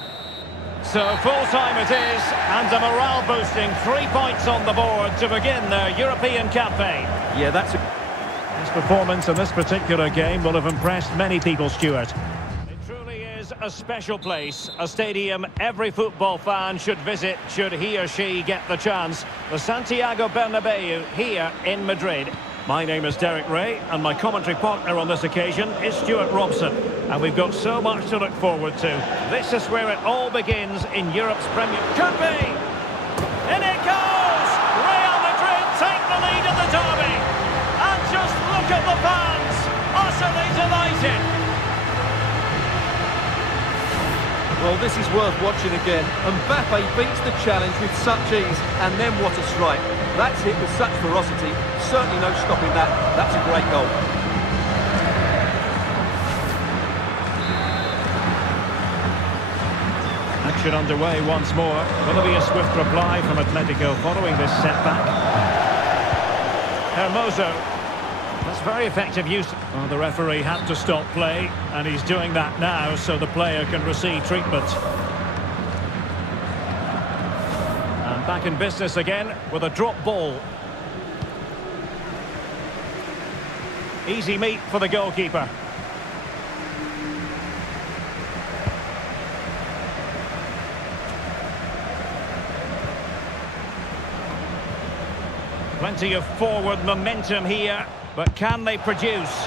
So full-time it is, and a morale-boosting 3 points on the board to begin their European campaign. Yeah, that's His performance in this particular game will have impressed many people, Stuart. It truly is a special place, a stadium every football fan should visit should he or she get the chance. The Santiago Bernabeu here in Madrid. My name is Derek Ray, and my commentary partner on this occasion is Stuart Robson. And we've got so much to look forward to. This is where it all begins in Europe's Premier... Could be! In it goes! Real Madrid take the lead in the derby. And just look at the fans! Utterly delighted! Well, this is worth watching again. Mbappe beats the challenge with such ease, and then what a strike. That's hit with such ferocity. Certainly no stopping that. That's a great goal. Action underway once more. Will there be a swift reply from Atletico following this setback? Hermoso. That's very effective use. Well, the referee had to stop play, and he's doing that now so the player can receive treatment. And back in business again with a drop ball. Easy meet for the goalkeeper. Plenty of forward momentum here, but can they produce?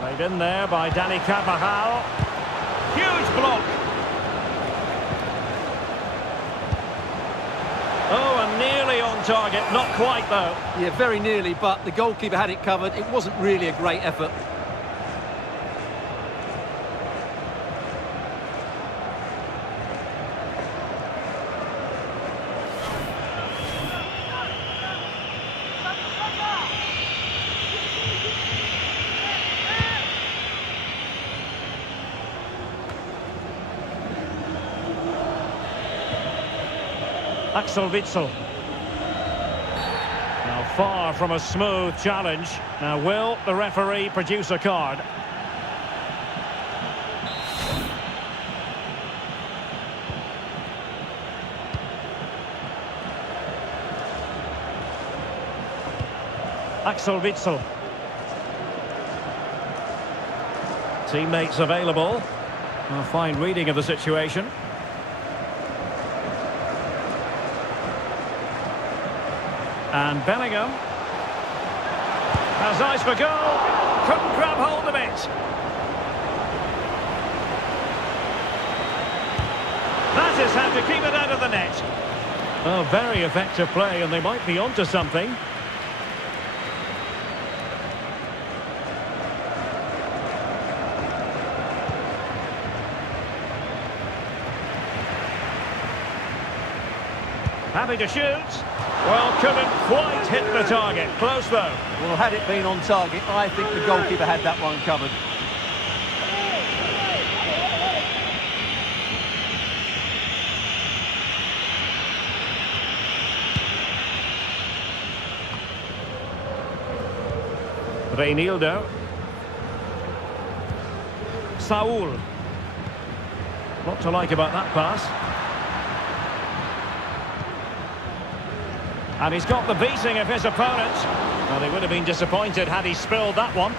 Played in there by Dani Carvajal. Huge block. Oh, and nearly on target. Not quite, though. Yeah, very nearly, but the goalkeeper had it covered. It wasn't really a great effort. Axel Witsel. Now far from a smooth challenge. Now will the referee produce a card? Axel Witsel. Teammates available. A fine reading of the situation. And Bellingham has eyes for goal. Couldn't grab hold of it. That is how to keep it out of the net. Oh, very effective play, and they might be onto something. Happy to shoot. Well, couldn't quite hit the target. Close, though. Well, had it been on target, I think the goalkeeper had that one covered. Reinildo. Saul. What to like about that pass? And he's got the beating of his opponent. Well, he would have been disappointed had he spilled that one.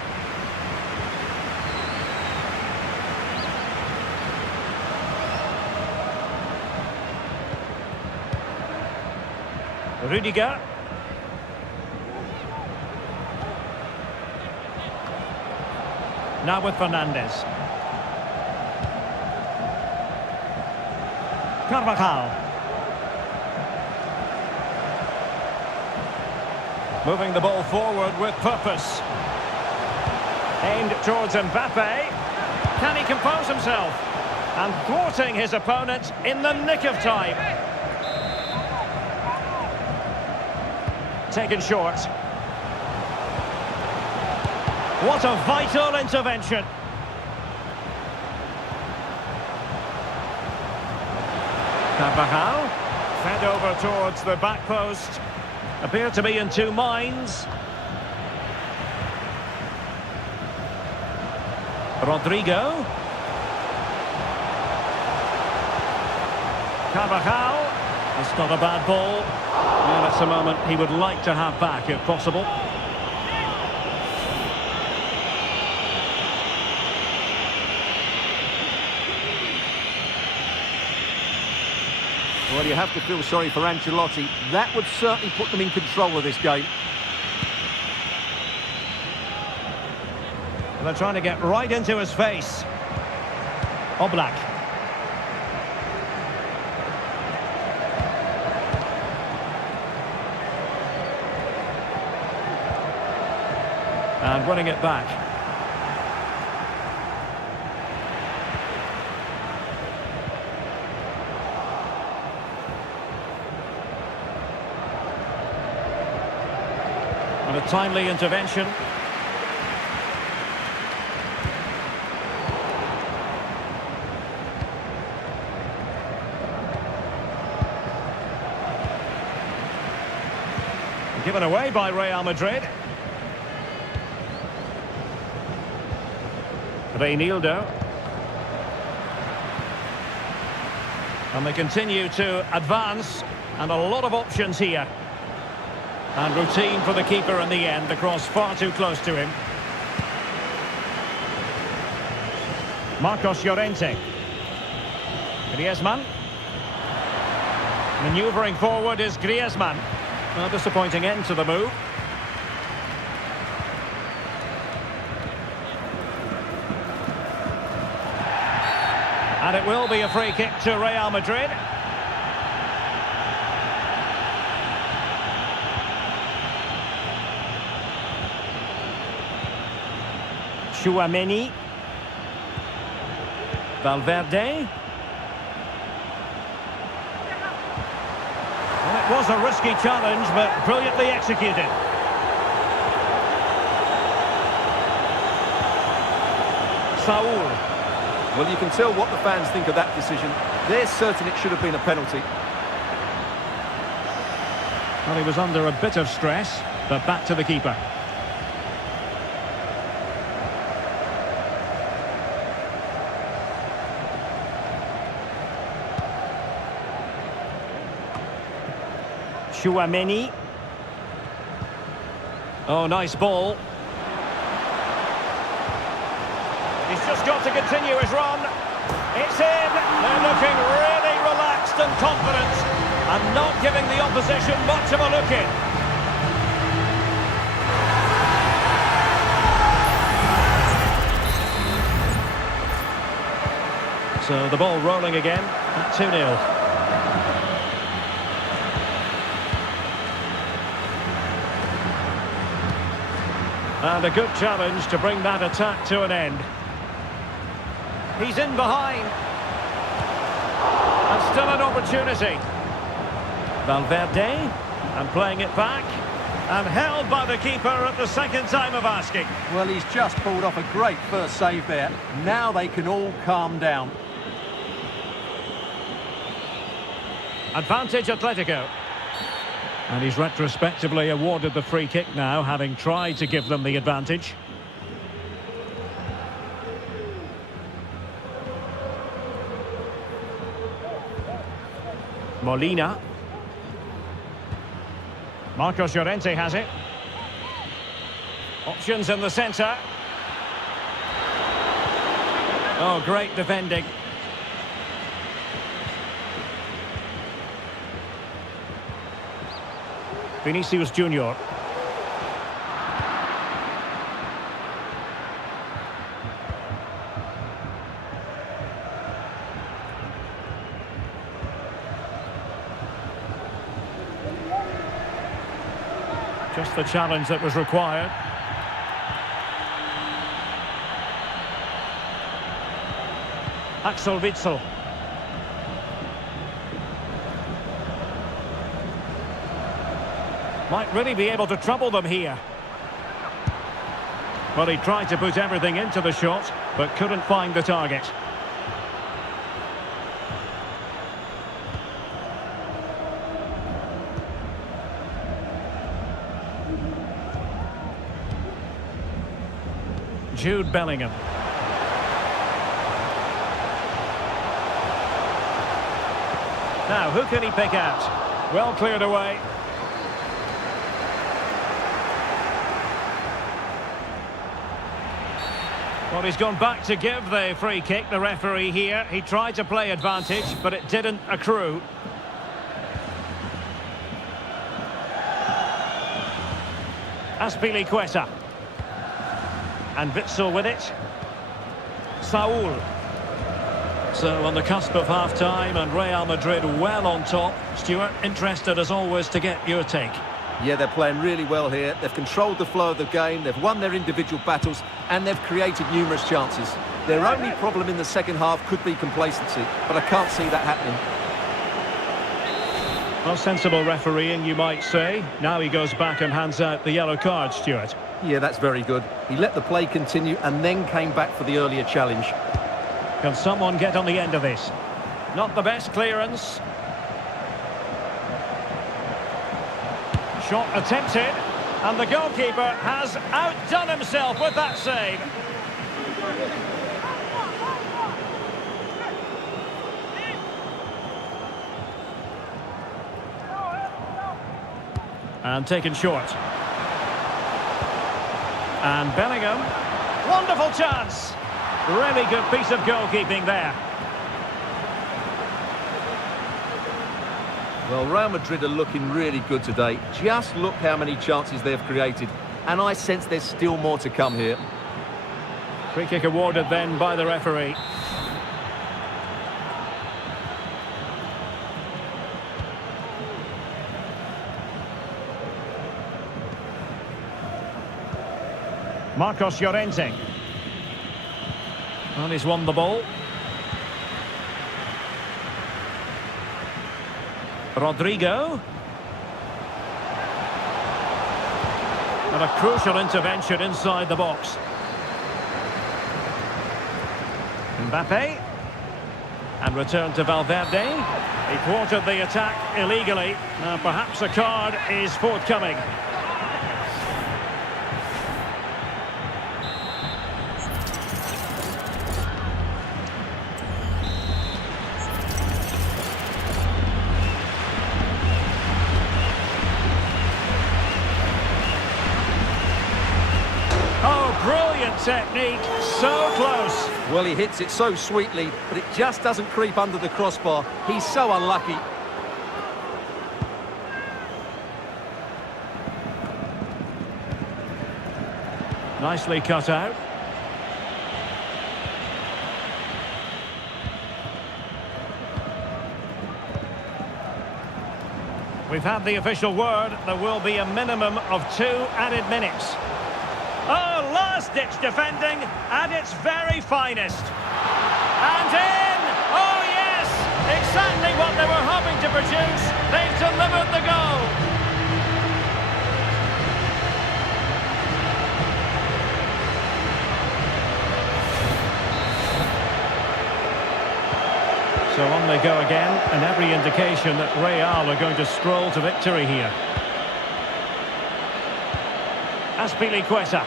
Rudiger. Now with Fernandes. Carvajal. Moving the ball forward with purpose. Aimed towards Mbappe. Can he compose himself? And thwarting his opponent in the nick of time. Taken short. What a vital intervention. Carvajal. Fed over towards the back post. Appear to be in two minds. Rodrigo. Carvajal. It's not a bad ball. And it's a moment he would like to have back if possible. Well, you have to feel sorry for Ancelotti. That would certainly put them in control of this game. And they're trying to get right into his face. Oblak. And winning it back. And a timely intervention. Given away by Real Madrid. Reinildo. And they continue to advance, and a lot of options here. And routine for the keeper in the end. The cross far too close to him. Marcos Llorente. Griezmann. Manoeuvring forward is Griezmann. A disappointing end to the move. And it will be a free kick to Real Madrid. Chouameni. Valverde. Well, it was a risky challenge, but brilliantly executed. Saul. Well, you can tell what the fans think of that decision. They're certain it should have been a penalty. Well, he was under a bit of stress, but back to the keeper. Chouameni. Oh, nice ball. He's just got to continue his run. It's in. They're looking really relaxed and confident and not giving the opposition much of a look in. So the ball rolling again at 2-0. And a good challenge to bring that attack to an end. He's in behind. And still an opportunity. Valverde. And playing it back. And held by the keeper at the second time of asking. Well, he's just pulled off a great first save there. Now they can all calm down. Advantage Atletico. And he's retrospectively awarded the free kick now, having tried to give them the advantage. Molina. Marcos Llorente has it. Options in the centre. Oh, great defending. Vinicius Junior. Just the challenge that was required. Axel Witsel. Might really be able to trouble them here. Well, he tried to put everything into the shot, but couldn't find the target. Jude Bellingham. Now, who can he pick out? Well cleared away. Well, he's gone back to give the free kick, the referee here. He tried to play advantage, but it didn't accrue. Azpilicueta. And Witsel with it. Saul. So on the cusp of half-time and Real Madrid well on top. Stuart, interested as always to get your take. Yeah, they're playing really well here. They've controlled the flow of the game, they've won their individual battles, and they've created numerous chances. Their only problem in the second half could be complacency, but I can't see that happening. Well, sensible refereeing, you might say. Now he goes back and hands out the yellow card, Stuart. Yeah, that's very good. He let the play continue and then came back for the earlier challenge. Can someone get on the end of this? Not the best clearance. Shot attempted, and the goalkeeper has outdone himself with that save. And taken short. And Bellingham. Wonderful chance. Really good piece of goalkeeping there. Well, Real Madrid are looking really good today. Just look how many chances they've created. And I sense there's still more to come here. Free kick awarded then by the referee. Marcos Llorente. Well, he's won the ball. Rodrigo. And a crucial intervention inside the box. Mbappe. And return to Valverde. He thwarted the attack illegally. Now perhaps a card is forthcoming. Brilliant technique, so close. Well, he hits it so sweetly, but it just doesn't creep under the crossbar. He's so unlucky. Nicely cut out. We've had the official word. There will be a minimum of 2 added minutes. Oh, last-ditch defending at its very finest. And in! Oh, yes! Exactly what they were hoping to produce. They've delivered the goal. So on they go again, and every indication that Real are going to stroll to victory here. Azpilicueta.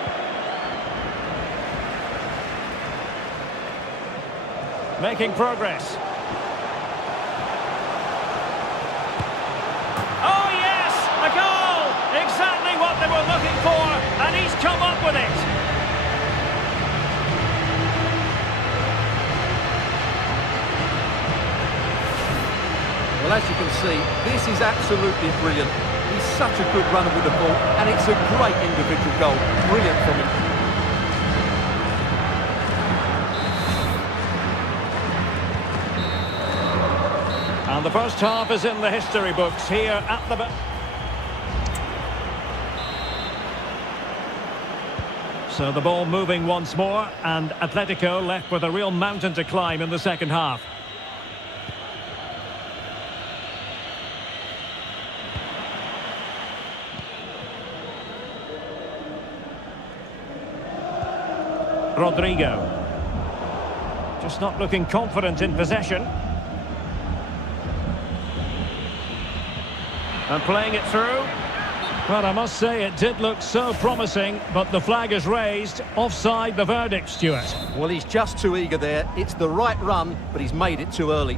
Making progress. Oh yes, a goal! Exactly what they were looking for, and he's come up with it. Well, as you can see, this is absolutely brilliant. He's such a good runner with the ball, and it's a great individual goal. Brilliant from him. And the first half is in the history books here at the... So the ball moving once more, and Atletico left with a real mountain to climb in the second half. Rodrigo. Just not looking confident in possession. And playing it through. Well, I must say it did look so promising, but the flag is raised. Offside the verdict, Stuart. Well, he's just too eager there. It's the right run, but he's made it too early.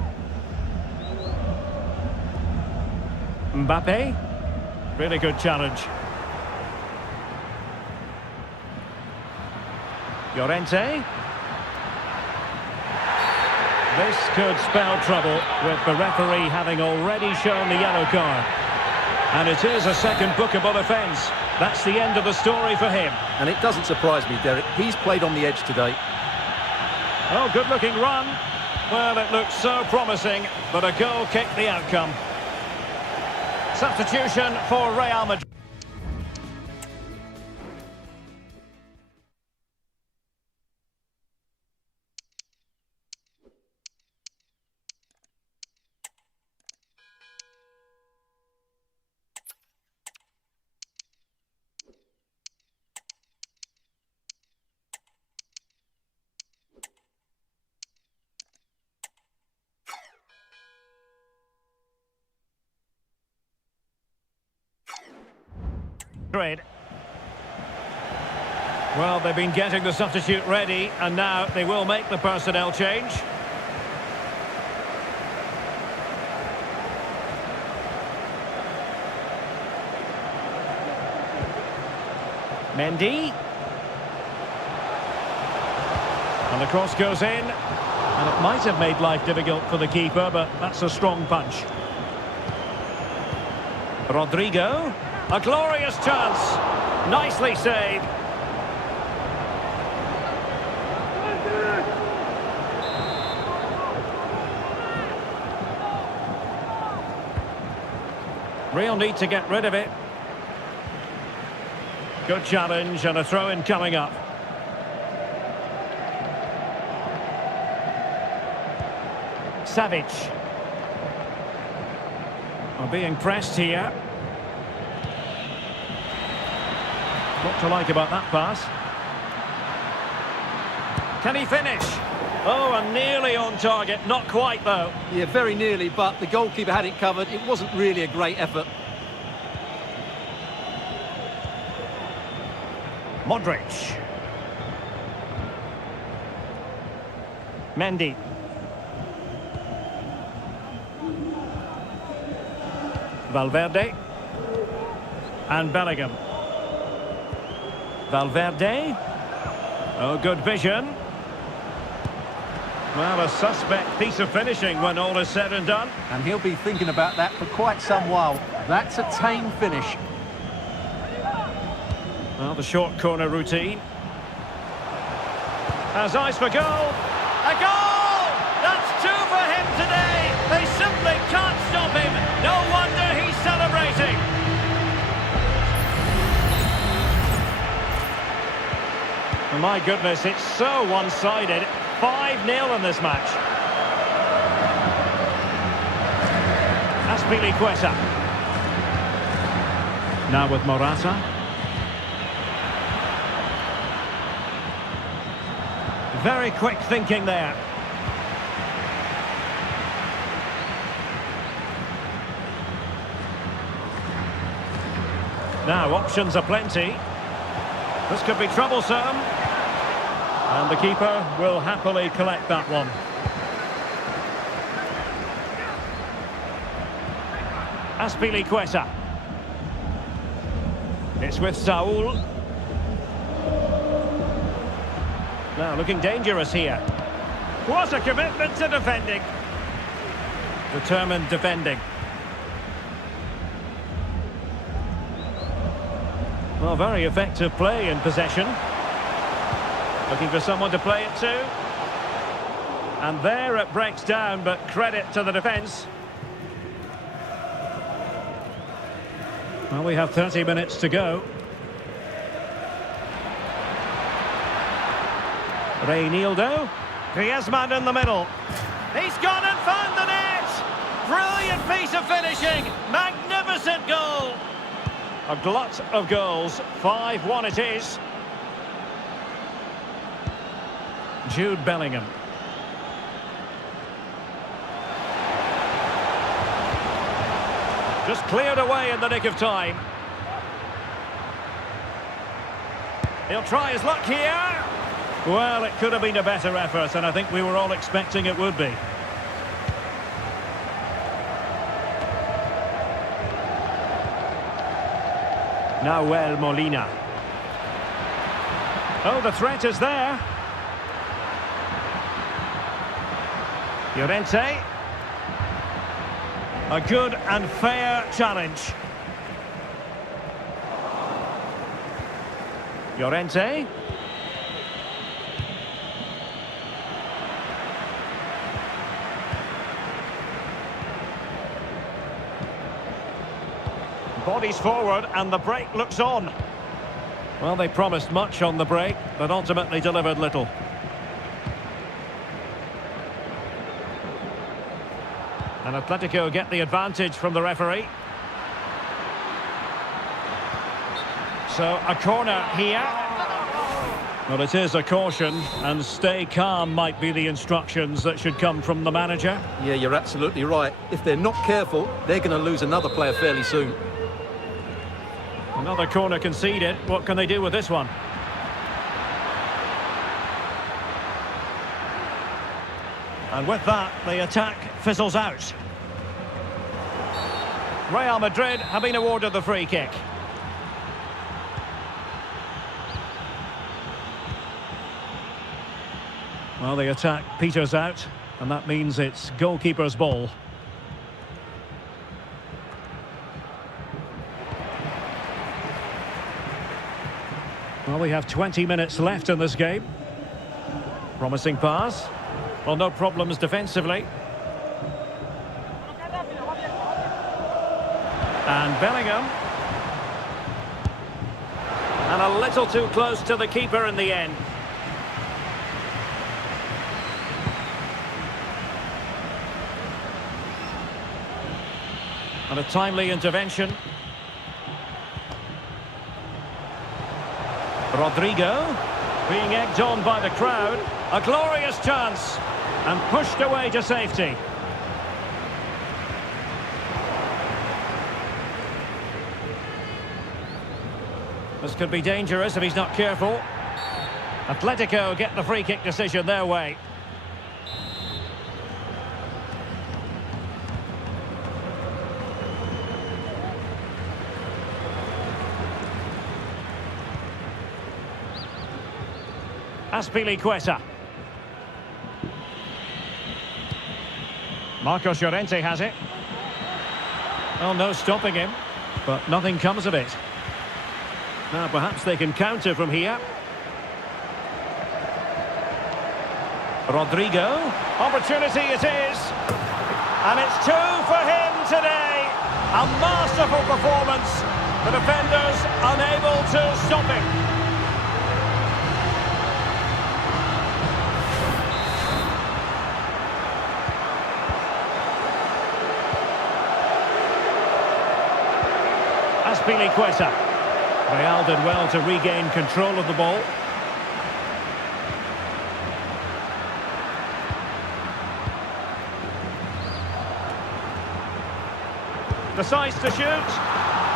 Mbappe. Really good challenge. Llorente. This could spell trouble with the referee having already shown the yellow card. And it is a second bookable offence. That's the end of the story for him. And it doesn't surprise me, Derek. He's played on the edge today. Oh, good-looking run. Well, it looked so promising, but a goal kicked the outcome. Substitution for Real Madrid. Well, they've been getting the substitute ready, and now they will make the personnel change. Mendy. And the cross goes in, and it might have made life difficult for the keeper, but that's a strong punch. Rodrigo. A glorious chance. Nicely saved. Real need to get rid of it. Good challenge and a throw-in coming up. Savic. Are being pressed here. What to like about that pass? Can he finish? Oh, and nearly on target. Not quite, though. Yeah, very nearly, but the goalkeeper had it covered. It wasn't really a great effort. Modric. Mendy. Valverde. And Bellingham. Valverde. Oh, good vision. Well, a suspect piece of finishing when all is said and done. And he'll be thinking about that for quite some while. That's a tame finish. Well, the short corner routine. Has eyes for goal. A goal! That's two for him today. They simply can't stop him. No wonder he's celebrating. Oh, my goodness, it's so one-sided. 5-0 in this match. Azpilicueta. Now with Morata. Very quick thinking there. Now, options are plenty. This could be troublesome. And the keeper will happily collect that one. Azpilicueta. It's with Saul. Now looking dangerous here. What a commitment to defending. Determined defending. Well, very effective play in possession. Looking for someone to play it to. And there it breaks down, but credit to the defence. Well, we have 30 minutes to go. Reinildo. Griezmann in the middle. He's gone and found the net! Brilliant piece of finishing! Magnificent goal! A glut of goals. 5-1 it is. Jude Bellingham. Just cleared away in the nick of time. He'll try his luck here. Well, it could have been a better effort, and I think we were all expecting it would be. Nahuel Molina. Oh, the threat is there. Llorente. A good and fair challenge. Llorente. Bodies forward and the break looks on. Well, they promised much on the break, but ultimately delivered little. And Atletico get the advantage from the referee. So, a corner here. Well, it is a caution, and stay calm might be the instructions that should come from the manager. Yeah, you're absolutely right. If they're not careful, they're going to lose another player fairly soon. Another corner conceded. What can they do with this one? And with that, the attack fizzles out. Real Madrid have been awarded the free kick. Well, the attack peters out, and that means it's goalkeeper's ball. Well, we have 20 minutes left in this game. Promising pass. Well, no problems defensively. And Bellingham. And a little too close to the keeper in the end. And a timely intervention. Rodrigo, being egged on by the crowd. A glorious chance. And pushed away to safety. This could be dangerous if he's not careful. Atletico get the free kick decision their way. Azpilicueta. Marcos Llorente has it. Well, no stopping him, but nothing comes of it. Now perhaps they can counter from here. Rodrigo. Opportunity it is. And it's 2 for him today. A masterful performance. The defenders unable to stop him. Azpilicueta. Real did well to regain control of the ball. Decides to shoot,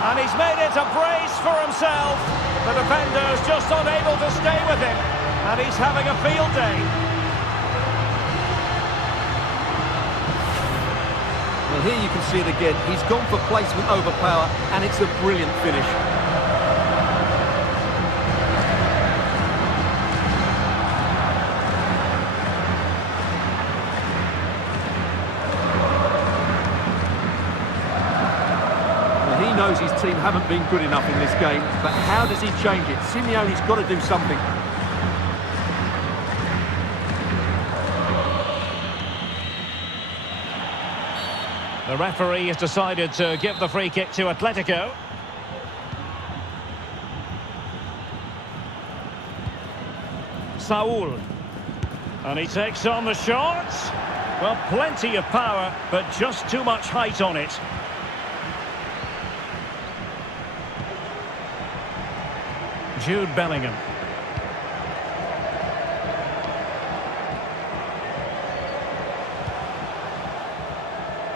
and he's made it a brace for himself. The defender's just unable to stay with him, and he's having a field day. Well, here you can see it again. He's gone for placement over power, and it's a brilliant finish. Knows his team haven't been good enough in this game, but how does he change it? Simeone's got to do something. The referee has decided to give the free kick to Atletico. Saul. And he takes on the shot. Well, plenty of power, but just too much height on it. Jude Bellingham.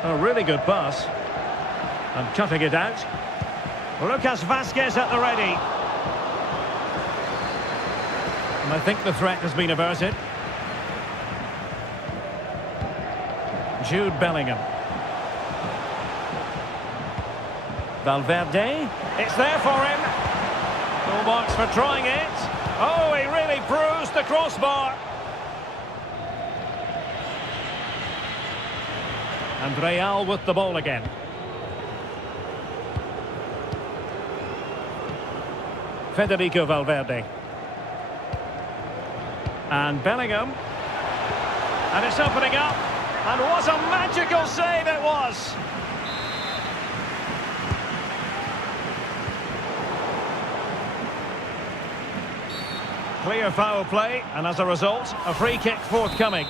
A really good pass. And cutting it out. Lucas Vazquez at the ready. And I think the threat has been averted. Jude Bellingham. Valverde. It's there for him. Full marks for trying it. Oh, he really bruised the crossbar. And Real with the ball again. Federico Valverde. And Bellingham. And it's opening up. And what a magical save it was. Clear foul play, and as a result, a free kick forthcoming.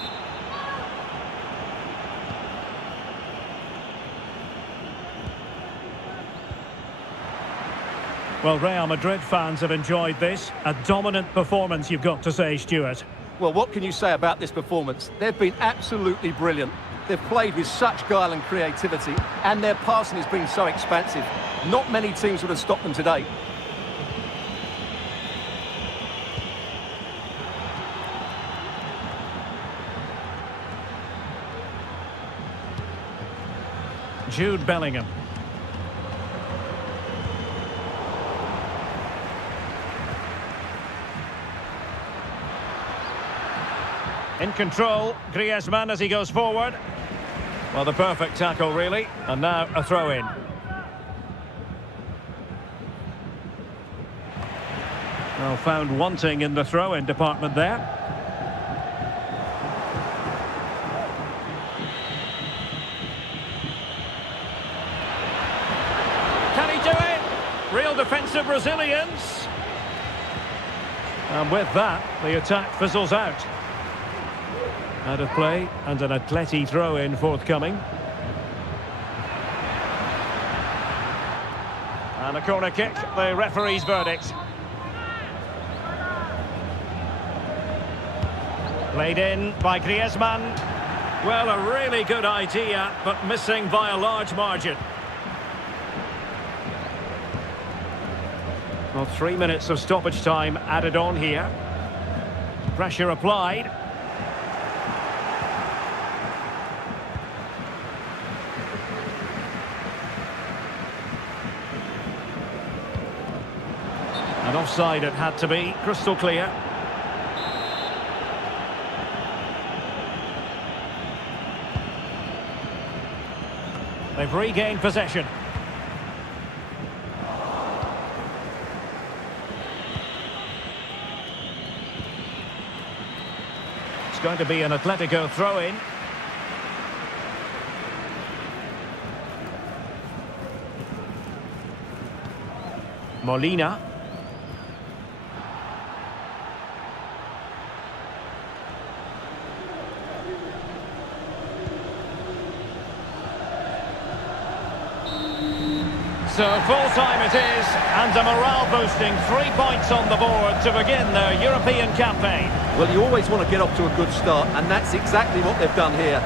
Well, Real Madrid fans have enjoyed this. A dominant performance, you've got to say, Stuart. Well, what can you say about this performance? They've been absolutely brilliant. They've played with such guile and creativity, and their passing has been so expansive. Not many teams would have stopped them today. Jude Bellingham. In control, Griezmann as he goes forward. Well, the perfect tackle, really. And now a throw-in. Well, found wanting in the throw-in department there. Real defensive resilience. And with that, the attack fizzles out. Out of play, and an Atleti throw-in forthcoming. And a corner kick, the referee's verdict. Played in by Griezmann. Well, a really good idea, but missing by a large margin. Well, 3 minutes of stoppage time added on here. Pressure applied. And offside it had to be, crystal clear. They've regained possession. It's going to be an Atletico throw-in. Molina. So full-time it is, and a morale-boosting 3 points on the board to begin their European campaign. Well, you always want to get off to a good start, and that's exactly what they've done here.